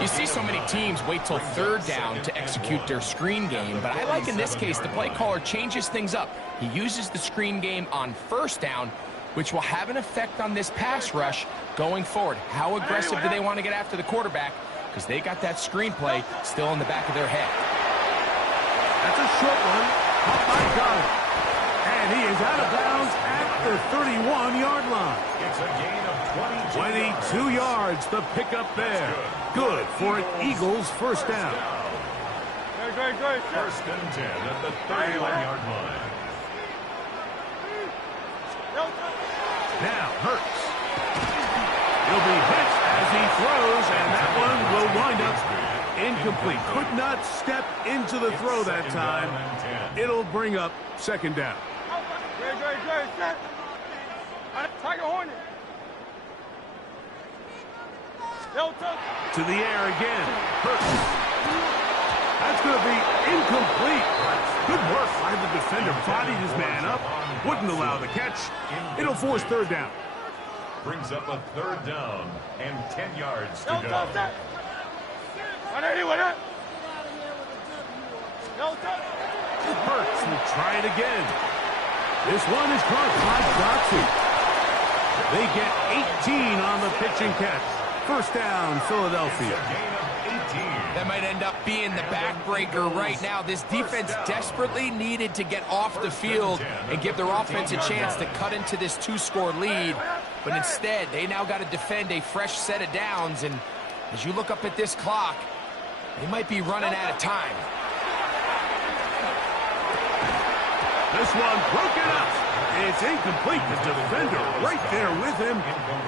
You see so many teams wait till 3rd down to execute their screen game, but I like in this case the play caller changes things up. He uses the screen game on 1st down, which will have an effect on this pass rush going forward. How aggressive do they want to get after the quarterback? Because they got that screenplay still in the back of their head. That's a short one. Popeye got it. And he is out of bounds at the 31-yard line. It's a gain of 22 yards. The pickup there. Good for an Eagles first down. First and 10 at the 31-yard line. Now Hurts. He'll be hit as he throws, and that one will wind up incomplete. Could not step into the throw that time. It'll bring up 2nd down. To the air again. Hurts. That's going to be incomplete. Good work by the defender. Bodied his man up. Wouldn't allow the catch. It'll force 3rd down. Brings up a 3rd down and 10 yards to go. Hurts will try it again. This one is caught by Dotsy. They get 18 on the pitch and catch. First down, Philadelphia. That might end up being the backbreaker right now. This defense desperately needed to get off the field and give their offense a chance to cut into this 2-score lead. But instead, they now got to defend a fresh set of downs. And as you look up at this clock, they might be running out of time. This one broken up. It's incomplete. The defender right there with him.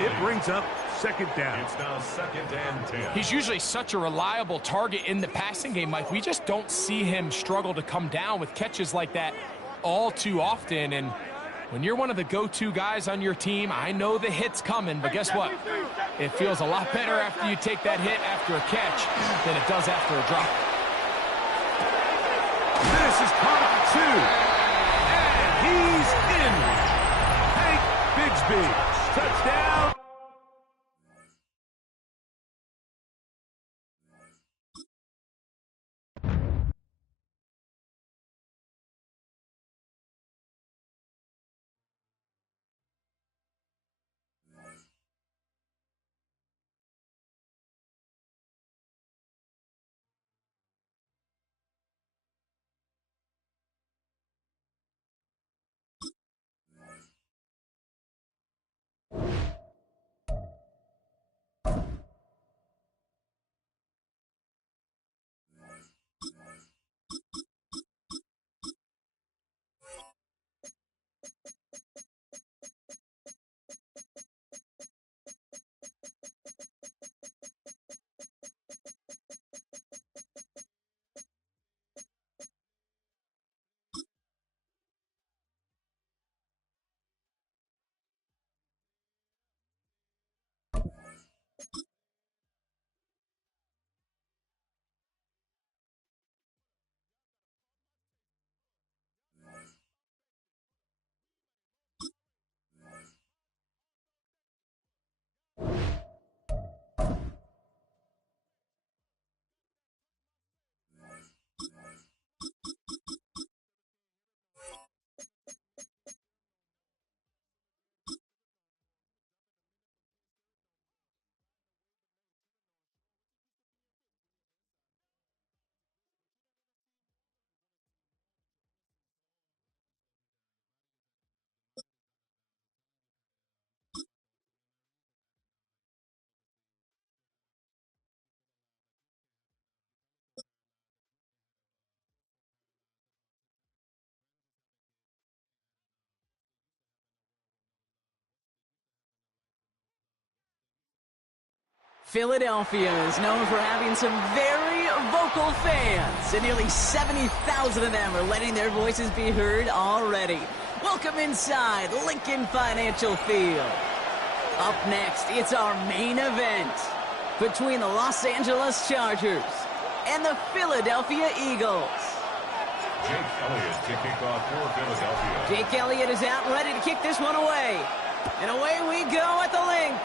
It brings up 2nd down. It's now 2nd and 10. He's usually such a reliable target in the passing game, Mike. We just don't see him struggle to come down with catches like that all too often. And when you're one of the go-to guys on your team, I know the hit's coming, but guess what? It feels a lot better after you take that hit after a catch than it does after a drop. This is caught at 2. He's in. Hank Bigsby. Touchdown. Philadelphia is known for having some very vocal fans, and nearly 70,000 of them are letting their voices be heard already. Welcome inside Lincoln Financial Field. Up next, it's our main event between the Los Angeles Chargers and the Philadelphia Eagles. Jake Elliott to kick off for Philadelphia. Jake Elliott is out ready to kick this one away. And away we go at the link.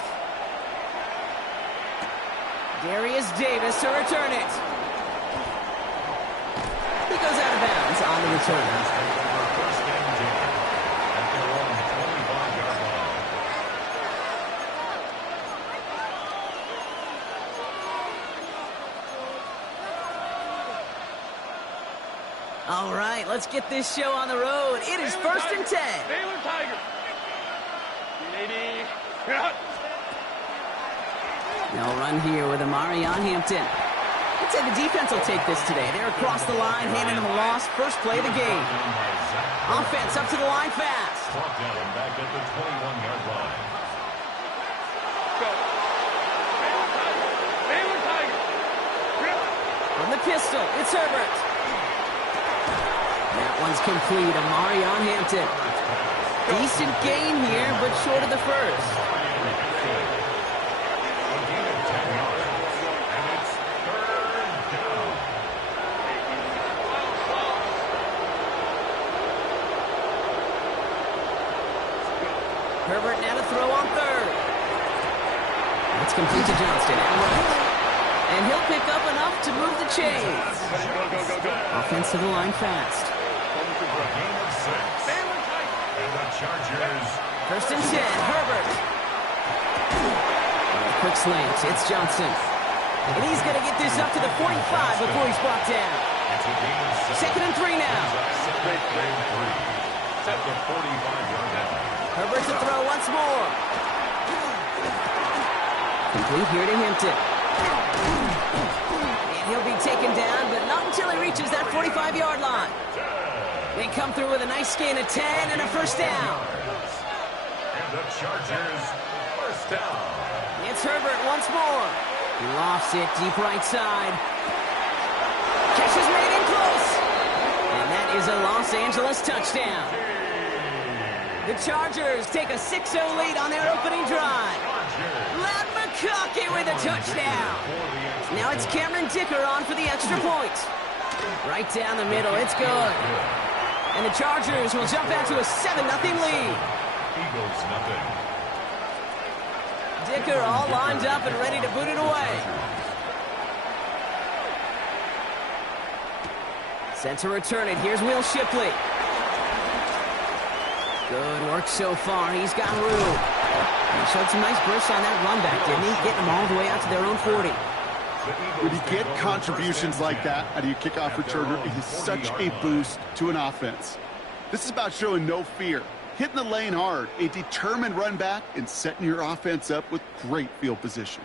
Darius Davis to return it. He goes out of bounds on the return. First and 10 at their own 25-yard line. All right, let's get this show on the road. It is first and 10. Baylor Tiger. 80. They'll run here with Amari on Hampton. I'd say the defense will take this today. They're across the line, handing them a loss. First play of the game. Offense up to the line fast. Brought down back at the 21-yard line. Go. Baylor Tiger. From the pistol, it's Herbert. That one's complete. Amari on Hampton. Decent gain here, but short of the first. Herbert now to throw on third. That's complete to Johnston at right. And he'll pick up enough to move the chains. Go. Offense to the line fast. Gain of 6. And the Chargers. First and 10, Herbert. Quick slant, it's Johnson. And he's going to get this up to the 45 before he's brought down. It's a gain of 6. Second and 3 now. Second and 3 at the 45-yard line. Herbert to throw once more. Complete here to Hampton. And he'll be taken down, but not until he reaches that 45-yard line. They come through with a nice gain of 10 and a first down. And the Chargers first down. It's Herbert once more. He lofts it deep right side. Catch is made in close. And that is a Los Angeles touchdown. The Chargers take a 6-0 lead on their opening drive. Lad McConkey with a touchdown. Now it's Cameron Dicker on for the extra point. Right down the middle, it's good. And the Chargers will jump out to a 7-0 lead. Eagles nothing. Dicker all lined up and ready to boot it away. Set to return it. Here's Will Shipley. Good work so far. He's got room. He showed some nice bursts on that run back, didn't he? Getting them all the way out to their own 40. When you get contributions like that out of your kickoff returner, it is such a boost to an offense. This is about showing no fear, hitting the lane hard, a determined run back, and setting your offense up with great field position.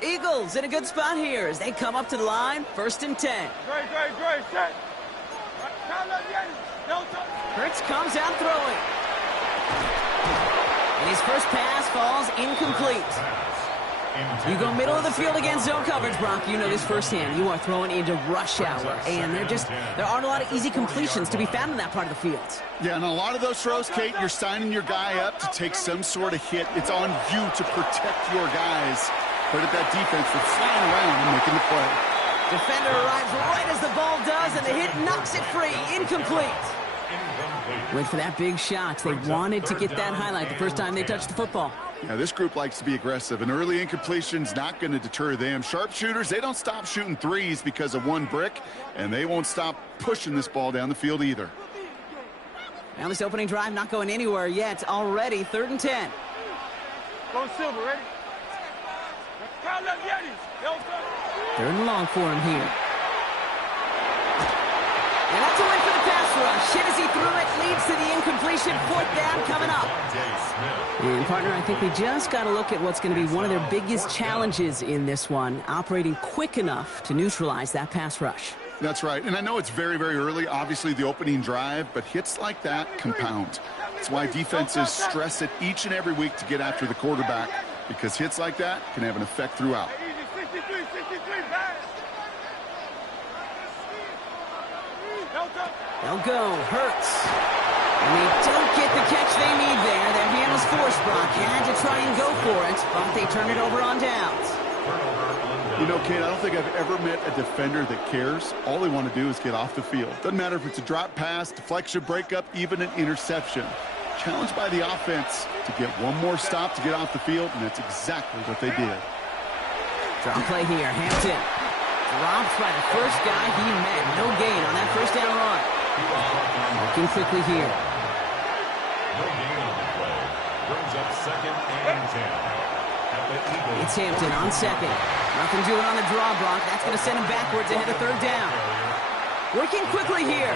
Eagles in a good spot here as they come up to the line. First and 10. Great, set. Hurts comes out throwing. And his first pass falls incomplete. You go middle of the field against zone coverage, Brock. You know this firsthand. You are throwing into rush hour, and there aren't a lot of easy completions to be found in that part of the field. Yeah, and a lot of those throws, Kate, you're signing your guy up to take some sort of hit. It's on you to protect your guys. But at that defense, they're flying around and making the play. Defender arrives right as the ball does, and the hit knocks it free. Incomplete. Went for that big shot. They wanted to get that highlight the first time they touched the football. Now, this group likes to be aggressive, and early incompletion's not going to deter them. Sharpshooters, they don't stop shooting threes because of one brick, and they won't stop pushing this ball down the field either. Now this opening drive not going anywhere yet. Already 3rd and 10. Go Silver, ready? 3rd and long for him here. And that's a win for the pass rush. Hit as he threw it, leads to the incompletion. 4th down coming up. And partner, I think we just got to look at what's going to be one of their biggest challenges in this one, operating quick enough to neutralize that pass rush. That's right, and I know it's very, very early, obviously the opening drive, but hits like that compound. That's why defenses stress it each and every week to get after the quarterback, because hits like that can have an effect throughout. They'll go. Hurts. And they don't get the catch they need there. Their hand was forced. Brock had to try and go for it, but they turn it over on downs. You know, Kate, I don't think I've ever met a defender that cares. All they want to do is get off the field. Doesn't matter if it's a drop pass, deflection, breakup, even an interception. Challenged by the offense to get one more stop to get off the field, and that's exactly what they did. Drop play here. Hampton drops by the first guy he met. No gain on that first down run. Working quickly here. No gain on the play. Brings up 2nd and 10. It's Hampton on 2nd. Nothing doing on the draw block. That's going to send him backwards ahead of 3rd down. Working quickly here.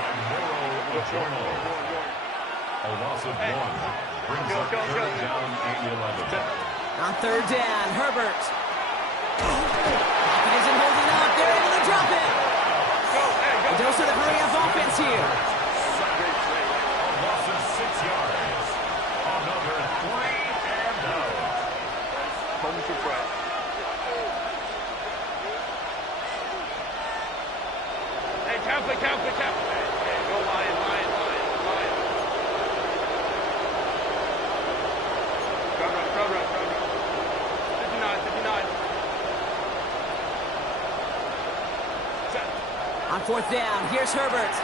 A loss of 1. Brings up 3rd down and 11. On 3rd down, Herbert. Pocket isn't holding up. They're able to drop it. A dose of the hurry-up offense here. A loss of 6 yards. Another 3 and out. Home to press. Hey, Catholic. Hey, go Lion. Run. 59. On 4th down, here's Herbert.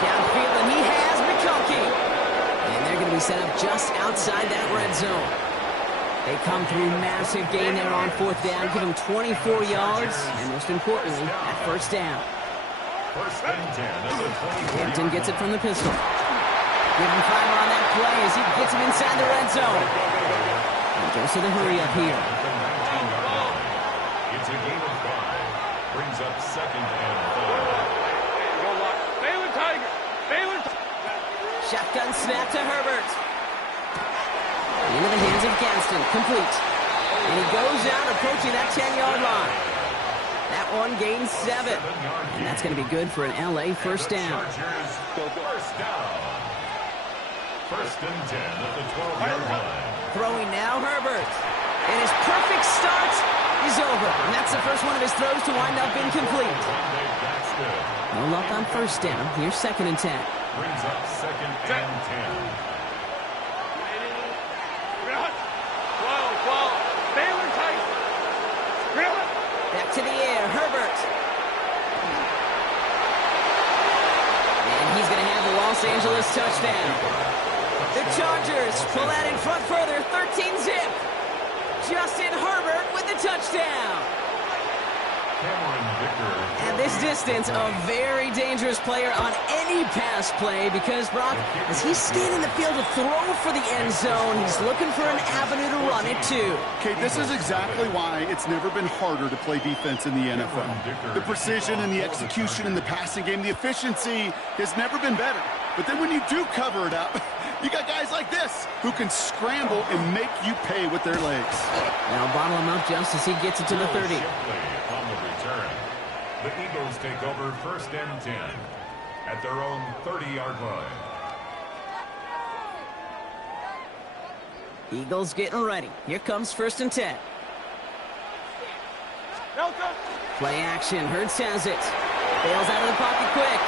Downfield, and he has McConkey. And they're going to be set up just outside that red zone. They come through massive gain there on 4th down, give them 24 yards, and most importantly, that 1st down. 1st and 10 at the 20. Hampton gets it from the pistol. Give him 5 on that play as he gets him inside the red zone. And goes to the hurry-up here. It's a gain of 5. Brings up 2nd and 4. Baylor Tiger. Shotgun snap to Herbert. Into the hands of Gaston. Complete. And he goes out approaching that 10-yard line. That one gains 7. And that's going to be good for an LA 1st down. First down. 1st and 10 at the 12-yard line. Throwing now, Herbert. And his perfect start is over. And that's the first one of his throws to wind up incomplete. No luck on 1st down. Here's 2nd and 10. Brings up 2nd and 10. Baylor Tiger. Back to the air, Herbert. And he's going to have the Los Angeles touchdown. The Chargers pull out in front further, 13-zip. Justin Herbert with the touchdown. At this distance, a very dangerous player on any pass play because, Brock, as he's scanning the field to throw for the end zone, he's looking for an avenue to run it too. Okay, this is exactly why it's never been harder to play defense in the NFL. The precision and the execution in the passing game, the efficiency has never been better. But then when you do cover it up, you got guys like this who can scramble and make you pay with their legs. Now bottle him up just as he gets it to the 30. On the return, the Eagles take over 1st and 10 at their own 30-yard line. Eagles getting ready. Here comes 1st and 10. Play action. Hurts has it. Bails out of the pocket quick.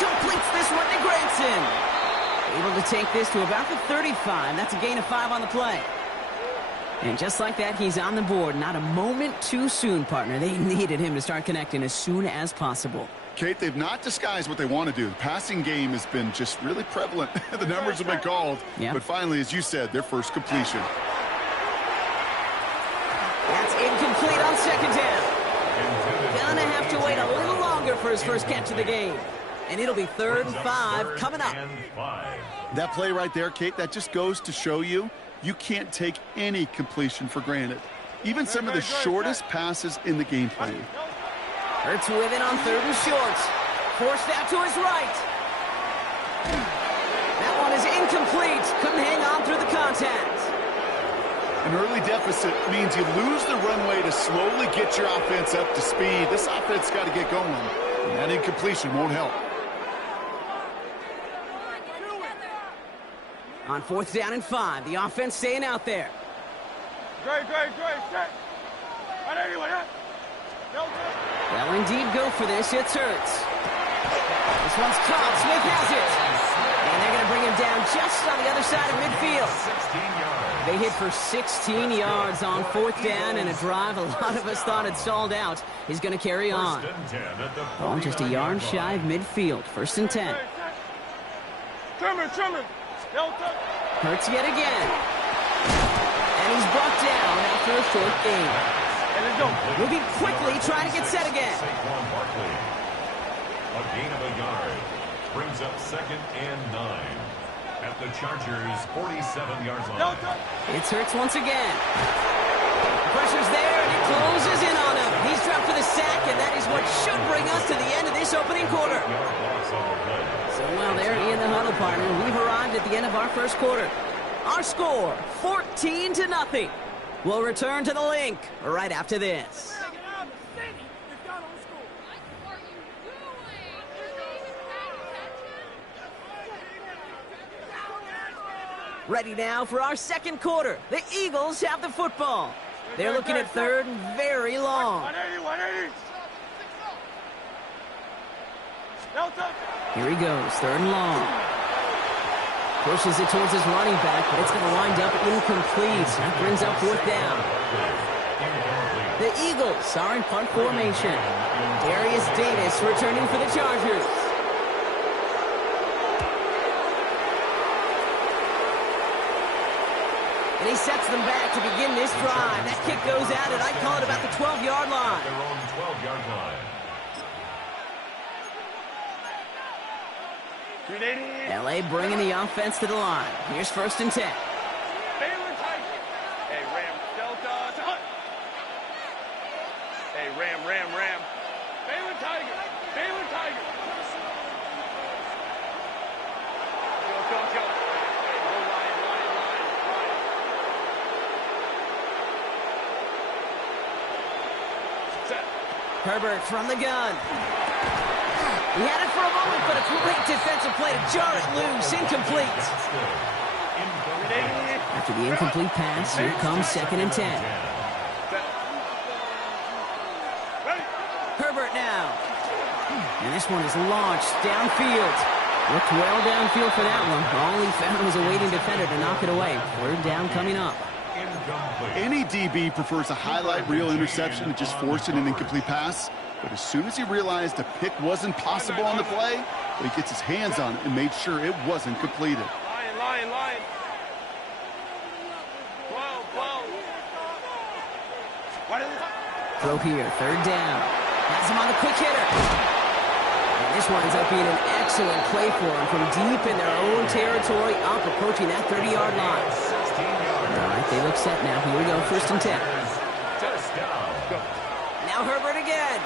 Completes this one to Granson. Able to take this to about the 35. That's a gain of 5 on the play. And just like that, he's on the board. Not a moment too soon, partner. They needed him to start connecting as soon as possible. Kate, they've not disguised what they want to do. The passing game has been just really prevalent. The numbers have been called. Yep. But finally, as you said, their first completion. That's incomplete on 2nd down. Gonna have to wait a little longer for his first catch of the game. And it'll be 3rd and 5 coming up. That play right there, Kate, that just goes to show you can't take any completion for granted. Even some of the shortest passes in the game plan. Hurts with it on 3rd and short. Forced out to his right. That one is incomplete. Couldn't hang on through the contact. An early deficit means you lose the runway to slowly get your offense up to speed. This offense got to get going, and that incompletion won't help. On 4th down and 5, the offense staying out there. Great, set. They'll indeed go for this. It's Hurts. This one's caught. Smith has it. And they're going to bring him down just on the other side of midfield. They hit for 16 yards on 4th down, and a drive a lot of us thought had stalled out is going to carry on. Oh, just a yard shy of midfield. 1st and 10. Trimmer. Hurts yet again. And he's brought down after a short gain. Moving quickly, trying to get set again. A gain of a yard brings up 2nd and 9 at the Chargers' 47-yard line. It's Hurts once again. The pressure's there, and it closes in on him. He's dropped for the sack, and that is what should bring us to the end of this opening quarter. So, well, there in the huddle, partner, we've arrived at the end of our first quarter. Our score, 14-0. We'll return to the link right after this. Ready now for our second quarter. The Eagles have the football. They're looking at 3rd and very long. 180. Here he goes, 3rd and long. Pushes it towards his running back, but it's going to wind up incomplete. That brings up 4th down. The Eagles are in punt formation. Darius Davis returning for the Chargers. And he sets them back to begin this drive. That kick goes out, and I'd call it about the 12-yard line. Their own 12-yard line. LA bringing the offense to the line. Here's 1st and 10. Hey, Ram, Delta. Hey, Ram. Baylor Tiger. Go. Go, Lion. Set. Herbert from the gun. He had it for a moment, but a great defensive play to jar it loose. Incomplete. After the incomplete pass, here comes 2nd and 10. Herbert now. And this one is launched downfield. Looked well downfield for that one. All he found was a waiting defender to knock it away. 3rd down coming up. Any DB prefers a highlight reel interception to just forcing an incomplete pass. But as soon as he realized a pick wasn't possible on the play, he gets his hands on it and made sure it wasn't completed. Lion. Throw here, 3rd down. Has him on the quick hitter. And this winds up being an excellent play for him from deep in their own territory, up approaching that 30-yard line. All right, they look set now. Here we go, 1st and 10. Now Herbert again.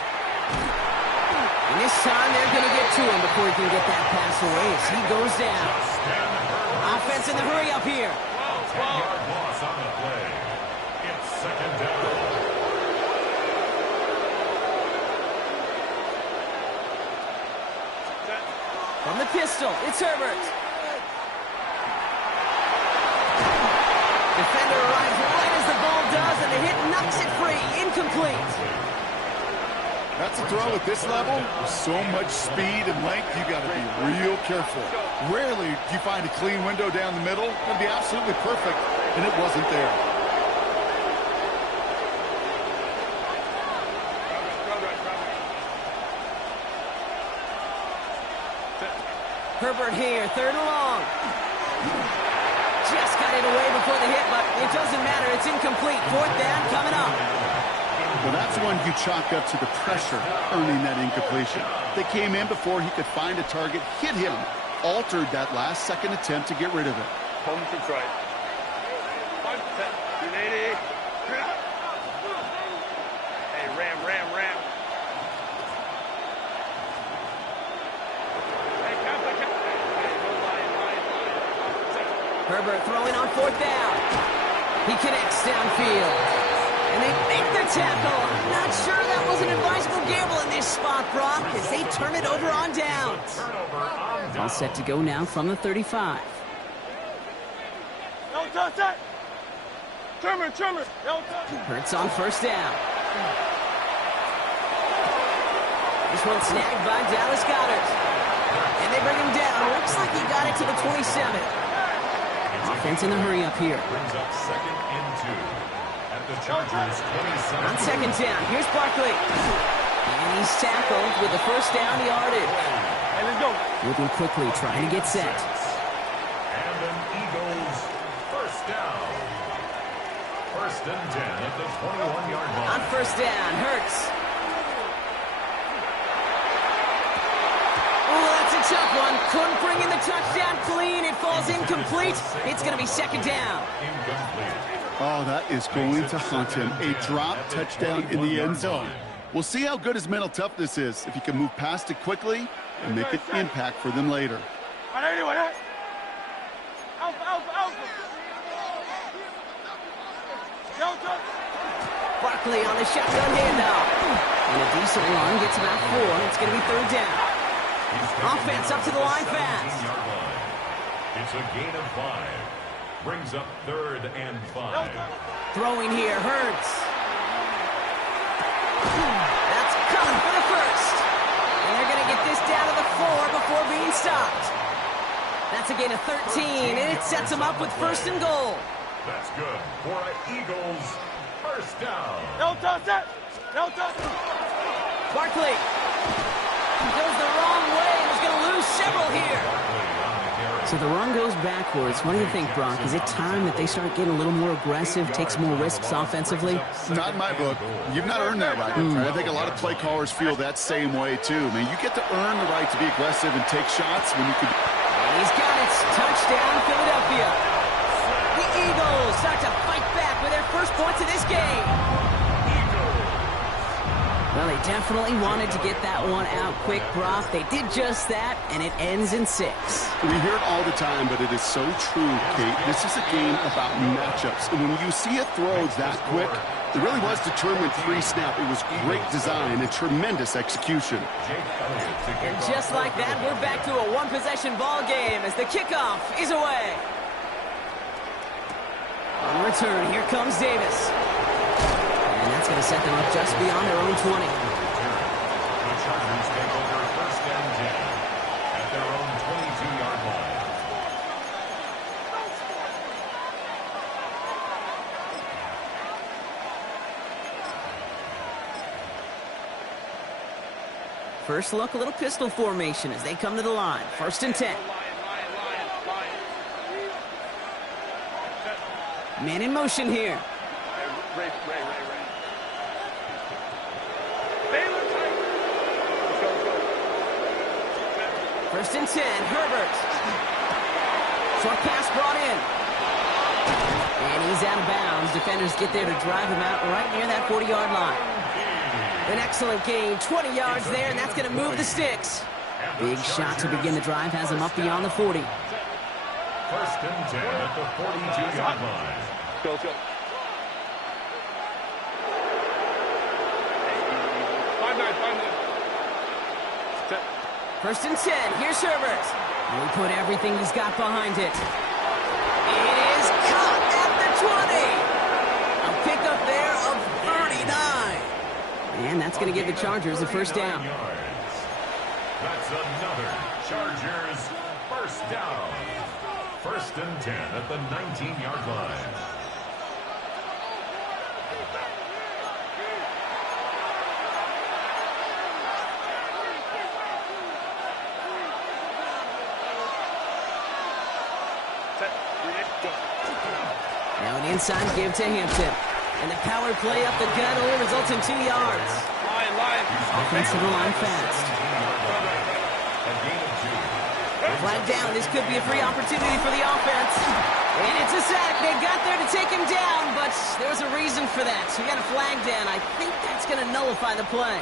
And this time they're going to get to him before he can get that pass away as he goes down. Offense in the hurry up here. 10-yard loss on the play. It's 2nd down. From the pistol, it's Herbert. Defender arrives right as the ball does, and the hit knocks it free. Incomplete. That's a throw at this level. With so much speed and length, you got to be real careful. Rarely do you find a clean window down the middle. It'd be absolutely perfect, and it wasn't there. Herbert here, 3rd and long. Just got it away before the hit, but it doesn't matter. It's incomplete. 4th down coming up. Well, that's one you chalk up to the pressure earning that incompletion. They came in before he could find a target, hit him, altered that last-second attempt to get rid of it. Home to try. 180. Hey, Ram. Herbert throwing on 4th down. He connects downfield. And they make the tackle. I'm not sure that was an advisable gamble in this spot, Brock, as they turn it over on downs. All set to go now from the 35. Hurts on first down. This one snagged by Dallas Goedert. And they bring him down. Looks like he got it to the 27. Offense in the hurry up here. Brings up 2nd and 2 at the Chargers 27. On second down, here's Barkley. And he's tackled with the first down yardage. Hey, let's go. Moving quickly, trying to get set. And an Eagles first down. 1st and 10 at the 21-yard line. On first down, Hurts. Oh, that's a tough one. Couldn't bring in the touchdown clean. It falls incomplete. It's going to be second down. Incomplete. Oh, that is going to haunt him. A drop touchdown in the end zone. We'll see how good his mental toughness is if he can move past it quickly and make an impact for them later. Barkley on the shotgun handoff. And a decent run gets about 4. It's going to be third down. Offense up to the line fast. It's a gain of 5. Brings up 3rd and 5. Throwing here, Hurts. That's coming for the first. And they're going to get this down to the 4 before being stopped. That's a gain of 13, and it sets them up with 1st and goal. That's good for an Eagles first down. Barkley goes the wrong way and is going to lose several here. So the run goes backwards. What do you think, Brock? Is it time that they start getting a little more aggressive, take some more risks offensively? Not in my book. You've not earned that right. I think a lot of play callers feel that same way, too. I mean, you get to earn the right to be aggressive and take shots when you could. And he's got it. Touchdown, Philadelphia. The Eagles start to fight back with their first points of this game. Well, they definitely wanted to get that one out quick, Brock. They did just that, and it ends in 6. We hear it all the time, but it is so true, Kate. This is a game about matchups. And when you see a throw that quick, it really was determined pre-snap. It was great design and tremendous execution. And just like that, we're back to a one-possession ball game as the kickoff is away. On return, here comes Davis. And that's going to set them up just beyond their own 20. The Chargers take over 1st and 10 at their own 22-yard line. First look, a little pistol formation as they come to the line. 1st and 10. Man in motion here. Ray. First and 10, Herbert. Short pass brought in. And he's out of bounds. Defenders get there to drive him out right near that 40-yard line. An excellent gain, 20 yards there, and that's going to move the sticks. Big shot to begin the drive, has him up beyond the 40. 1st and 10 at the 42-yard line. Go. 5-9. 1st and 10, here's Herbert. And he put everything he's got behind it. It is caught at the 20. A pickup there of 39. And that's going to give the Chargers the first down. That's another Chargers first down. 1st and 10 at the 19-yard line. Now an inside give to Hampton. And the power play up the gut only results in 2 yards. Offensive line fast. Flag down. This could be a free opportunity for the offense. And it's a sack. They got there to take him down, but there was a reason for that. So you got a flag down. I think that's going to nullify the play.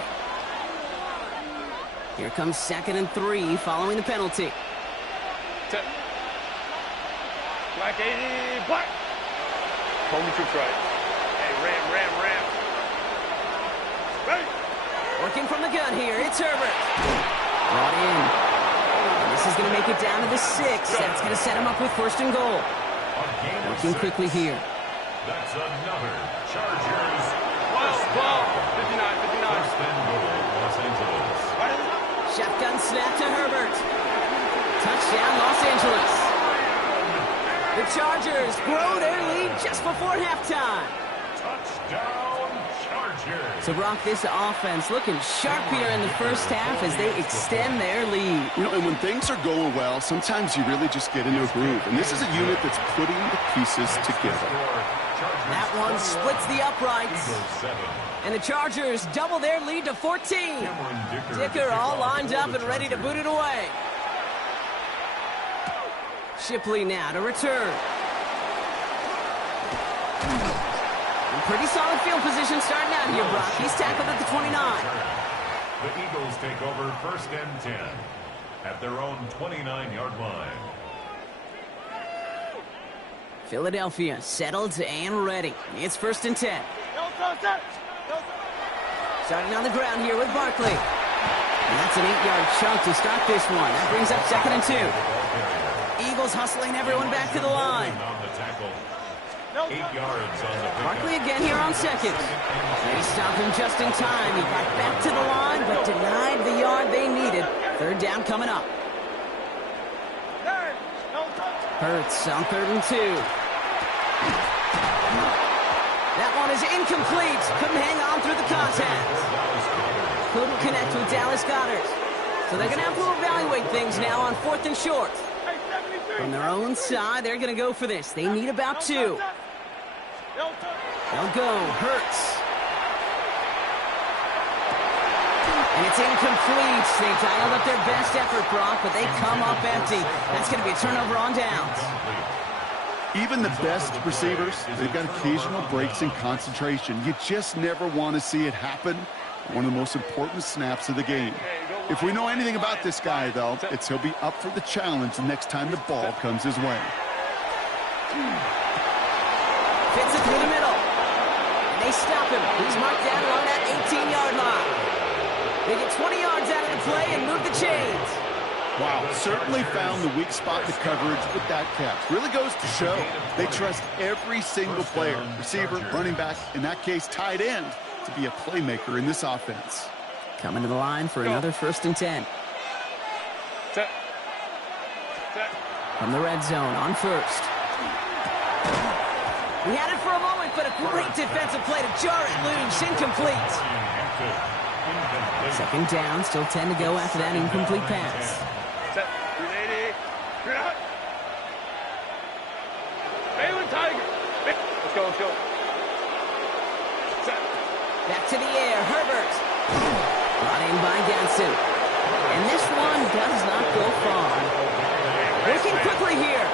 Here comes 2nd and 3 following the penalty. Black 80, black. Home troops right. Hey, ram. Ready? Working from the gun here, it's Herbert. Brought in. And this is going to make it down to the 6. That's going to set him up with 1st and goal. Working quickly here. That's another Chargers. Ball. 59, 59. First and goal, Los Angeles. Shotgun snap to Herbert. Touchdown, Los Angeles. The Chargers grow their lead just before halftime. Touchdown, Chargers. So, Brock, this offense looking sharp here in the first half as they extend their lead. You know, and when things are going well, sometimes you really just get into a groove. And this is a unit that's putting the pieces together. That one splits the uprights. Eagles 7. And the Chargers double their lead to 14. Dicker all lined up and ready to boot it away. Shipley now to return. Pretty solid field position starting out here, Brock. He's tackled at the 29. The Eagles take over first and 10 at their own 29-yard line. Philadelphia settled and ready. It's first and 10. Starting on the ground here with Barkley. And that's an 8-yard chunk to start this one. That brings up second and 2. Eagles hustling everyone back to the line. On the tackle. 8 yards on the pickup. Barkley again here on second. They stopped him just in time. He got back to the line, but denied the yard they needed. Third down coming up. Hurts on third and 2. That one is incomplete. Couldn't hang on through the contact. Couldn't connect with Dallas Goedert. So they're going to have to evaluate things now on fourth and short. From their own side, they're going to go for this. They need about 2. They'll go. Hurts. And it's incomplete. They dialed up their best effort, Brock, but they come up empty. That's going to be a turnover on downs. Even the best receivers, they've got occasional breaks in concentration. You just never want to see it happen. One of the most important snaps of the game. If we know anything about this guy, though, it's he'll be up for the challenge the next time the ball comes his way. Fits it through the middle. And they stop him. He's marked down along that 18-yard line. They get 20 yards out of the play and move the chains. Wow, certainly found the weak spot in the coverage with that catch. Really goes to show they trust every single player, receiver, running back, in that case, tight end, to be a playmaker in this offense. Coming to the line for another first and 10. Set. From the red zone on first. He had it for a moment, but a great defensive play to jar it loose. Incomplete. Second down, still 10 to go after that incomplete pass. Set. 380. Straight out. Balin Tiger. Let's go, let's go. Set. Back to the air, Herbert. Brought in by Ganson. And this one does not go far. Working quickly here.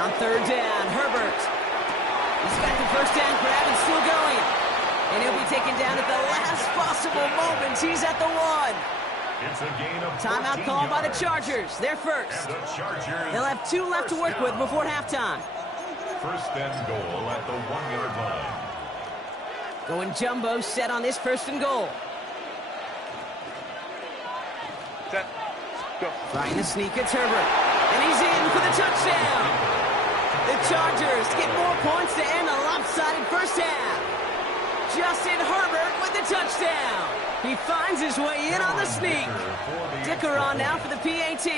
On third down, Herbert. He's got the first down grab and still going. And he'll be taken down at the last possible moment. He's at the 1. It's a gain of Timeout called by the Chargers. They're first. And the Chargers They'll have 2 left to work with before halftime. first and goal at the 1-yard line. Going jumbo set on this first and goal. Set. Go. Trying to sneak, it's Herbert. And he's in for the touchdown. The Chargers get more points to end a lopsided first half. Justin Herbert with the touchdown. He finds his way in on the sneak. Dicker on now for the PAT.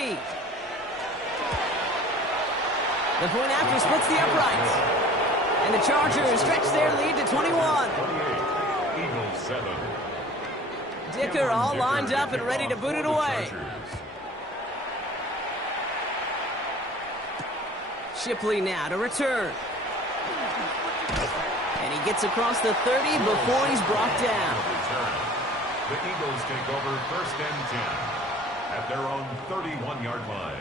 The point after splits the uprights. And the Chargers stretch their lead to 21. Eagles 7. Dicker all lined up and ready to boot it away. Shipley now to return. And he gets across the 30 before he's brought down. The Eagles take over first and 10 at their own 31-yard line.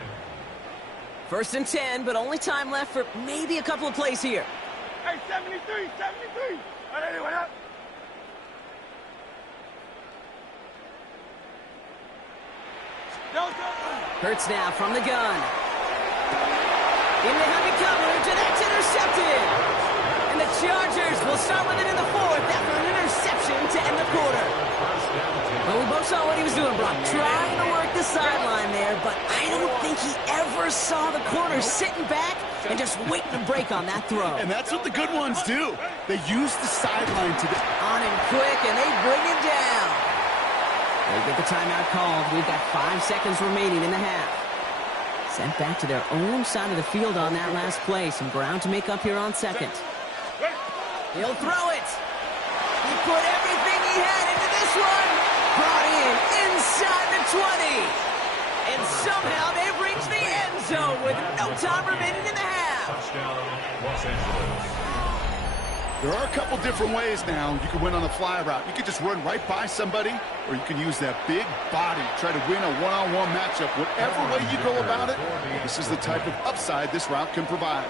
First and 10, but only time left for maybe a couple of plays here. Hey, 73, 73. All right, what up? Hurts now from the gun. Into heavy coverage, and that's intercepted. And the Chargers will start with it in the 4th after an interception to end the quarter. But we both saw what he was doing, Brock. Trying to work the sideline just saw the corner sitting back and just waiting to break on that throw. And that's what the good ones do. They use the sideline to... On him quick, and they bring him down. They get the timeout called. We've got 5 seconds remaining in the half. Sent back to their own side of the field on that last play. Some ground to make up here on second. He'll throw it. He put everything he had into this one. Brought in inside the 20. And somehow they've reached the end zone with no time remaining in the half. Touchdown, Los Angeles. There are a couple different ways now. You can win on the fly route. You can just run right by somebody, or you can use that big body, try to win a one-on-one matchup. Whatever way you go about it, this is the type of upside this route can provide.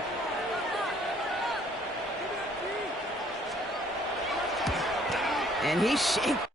And he shakes.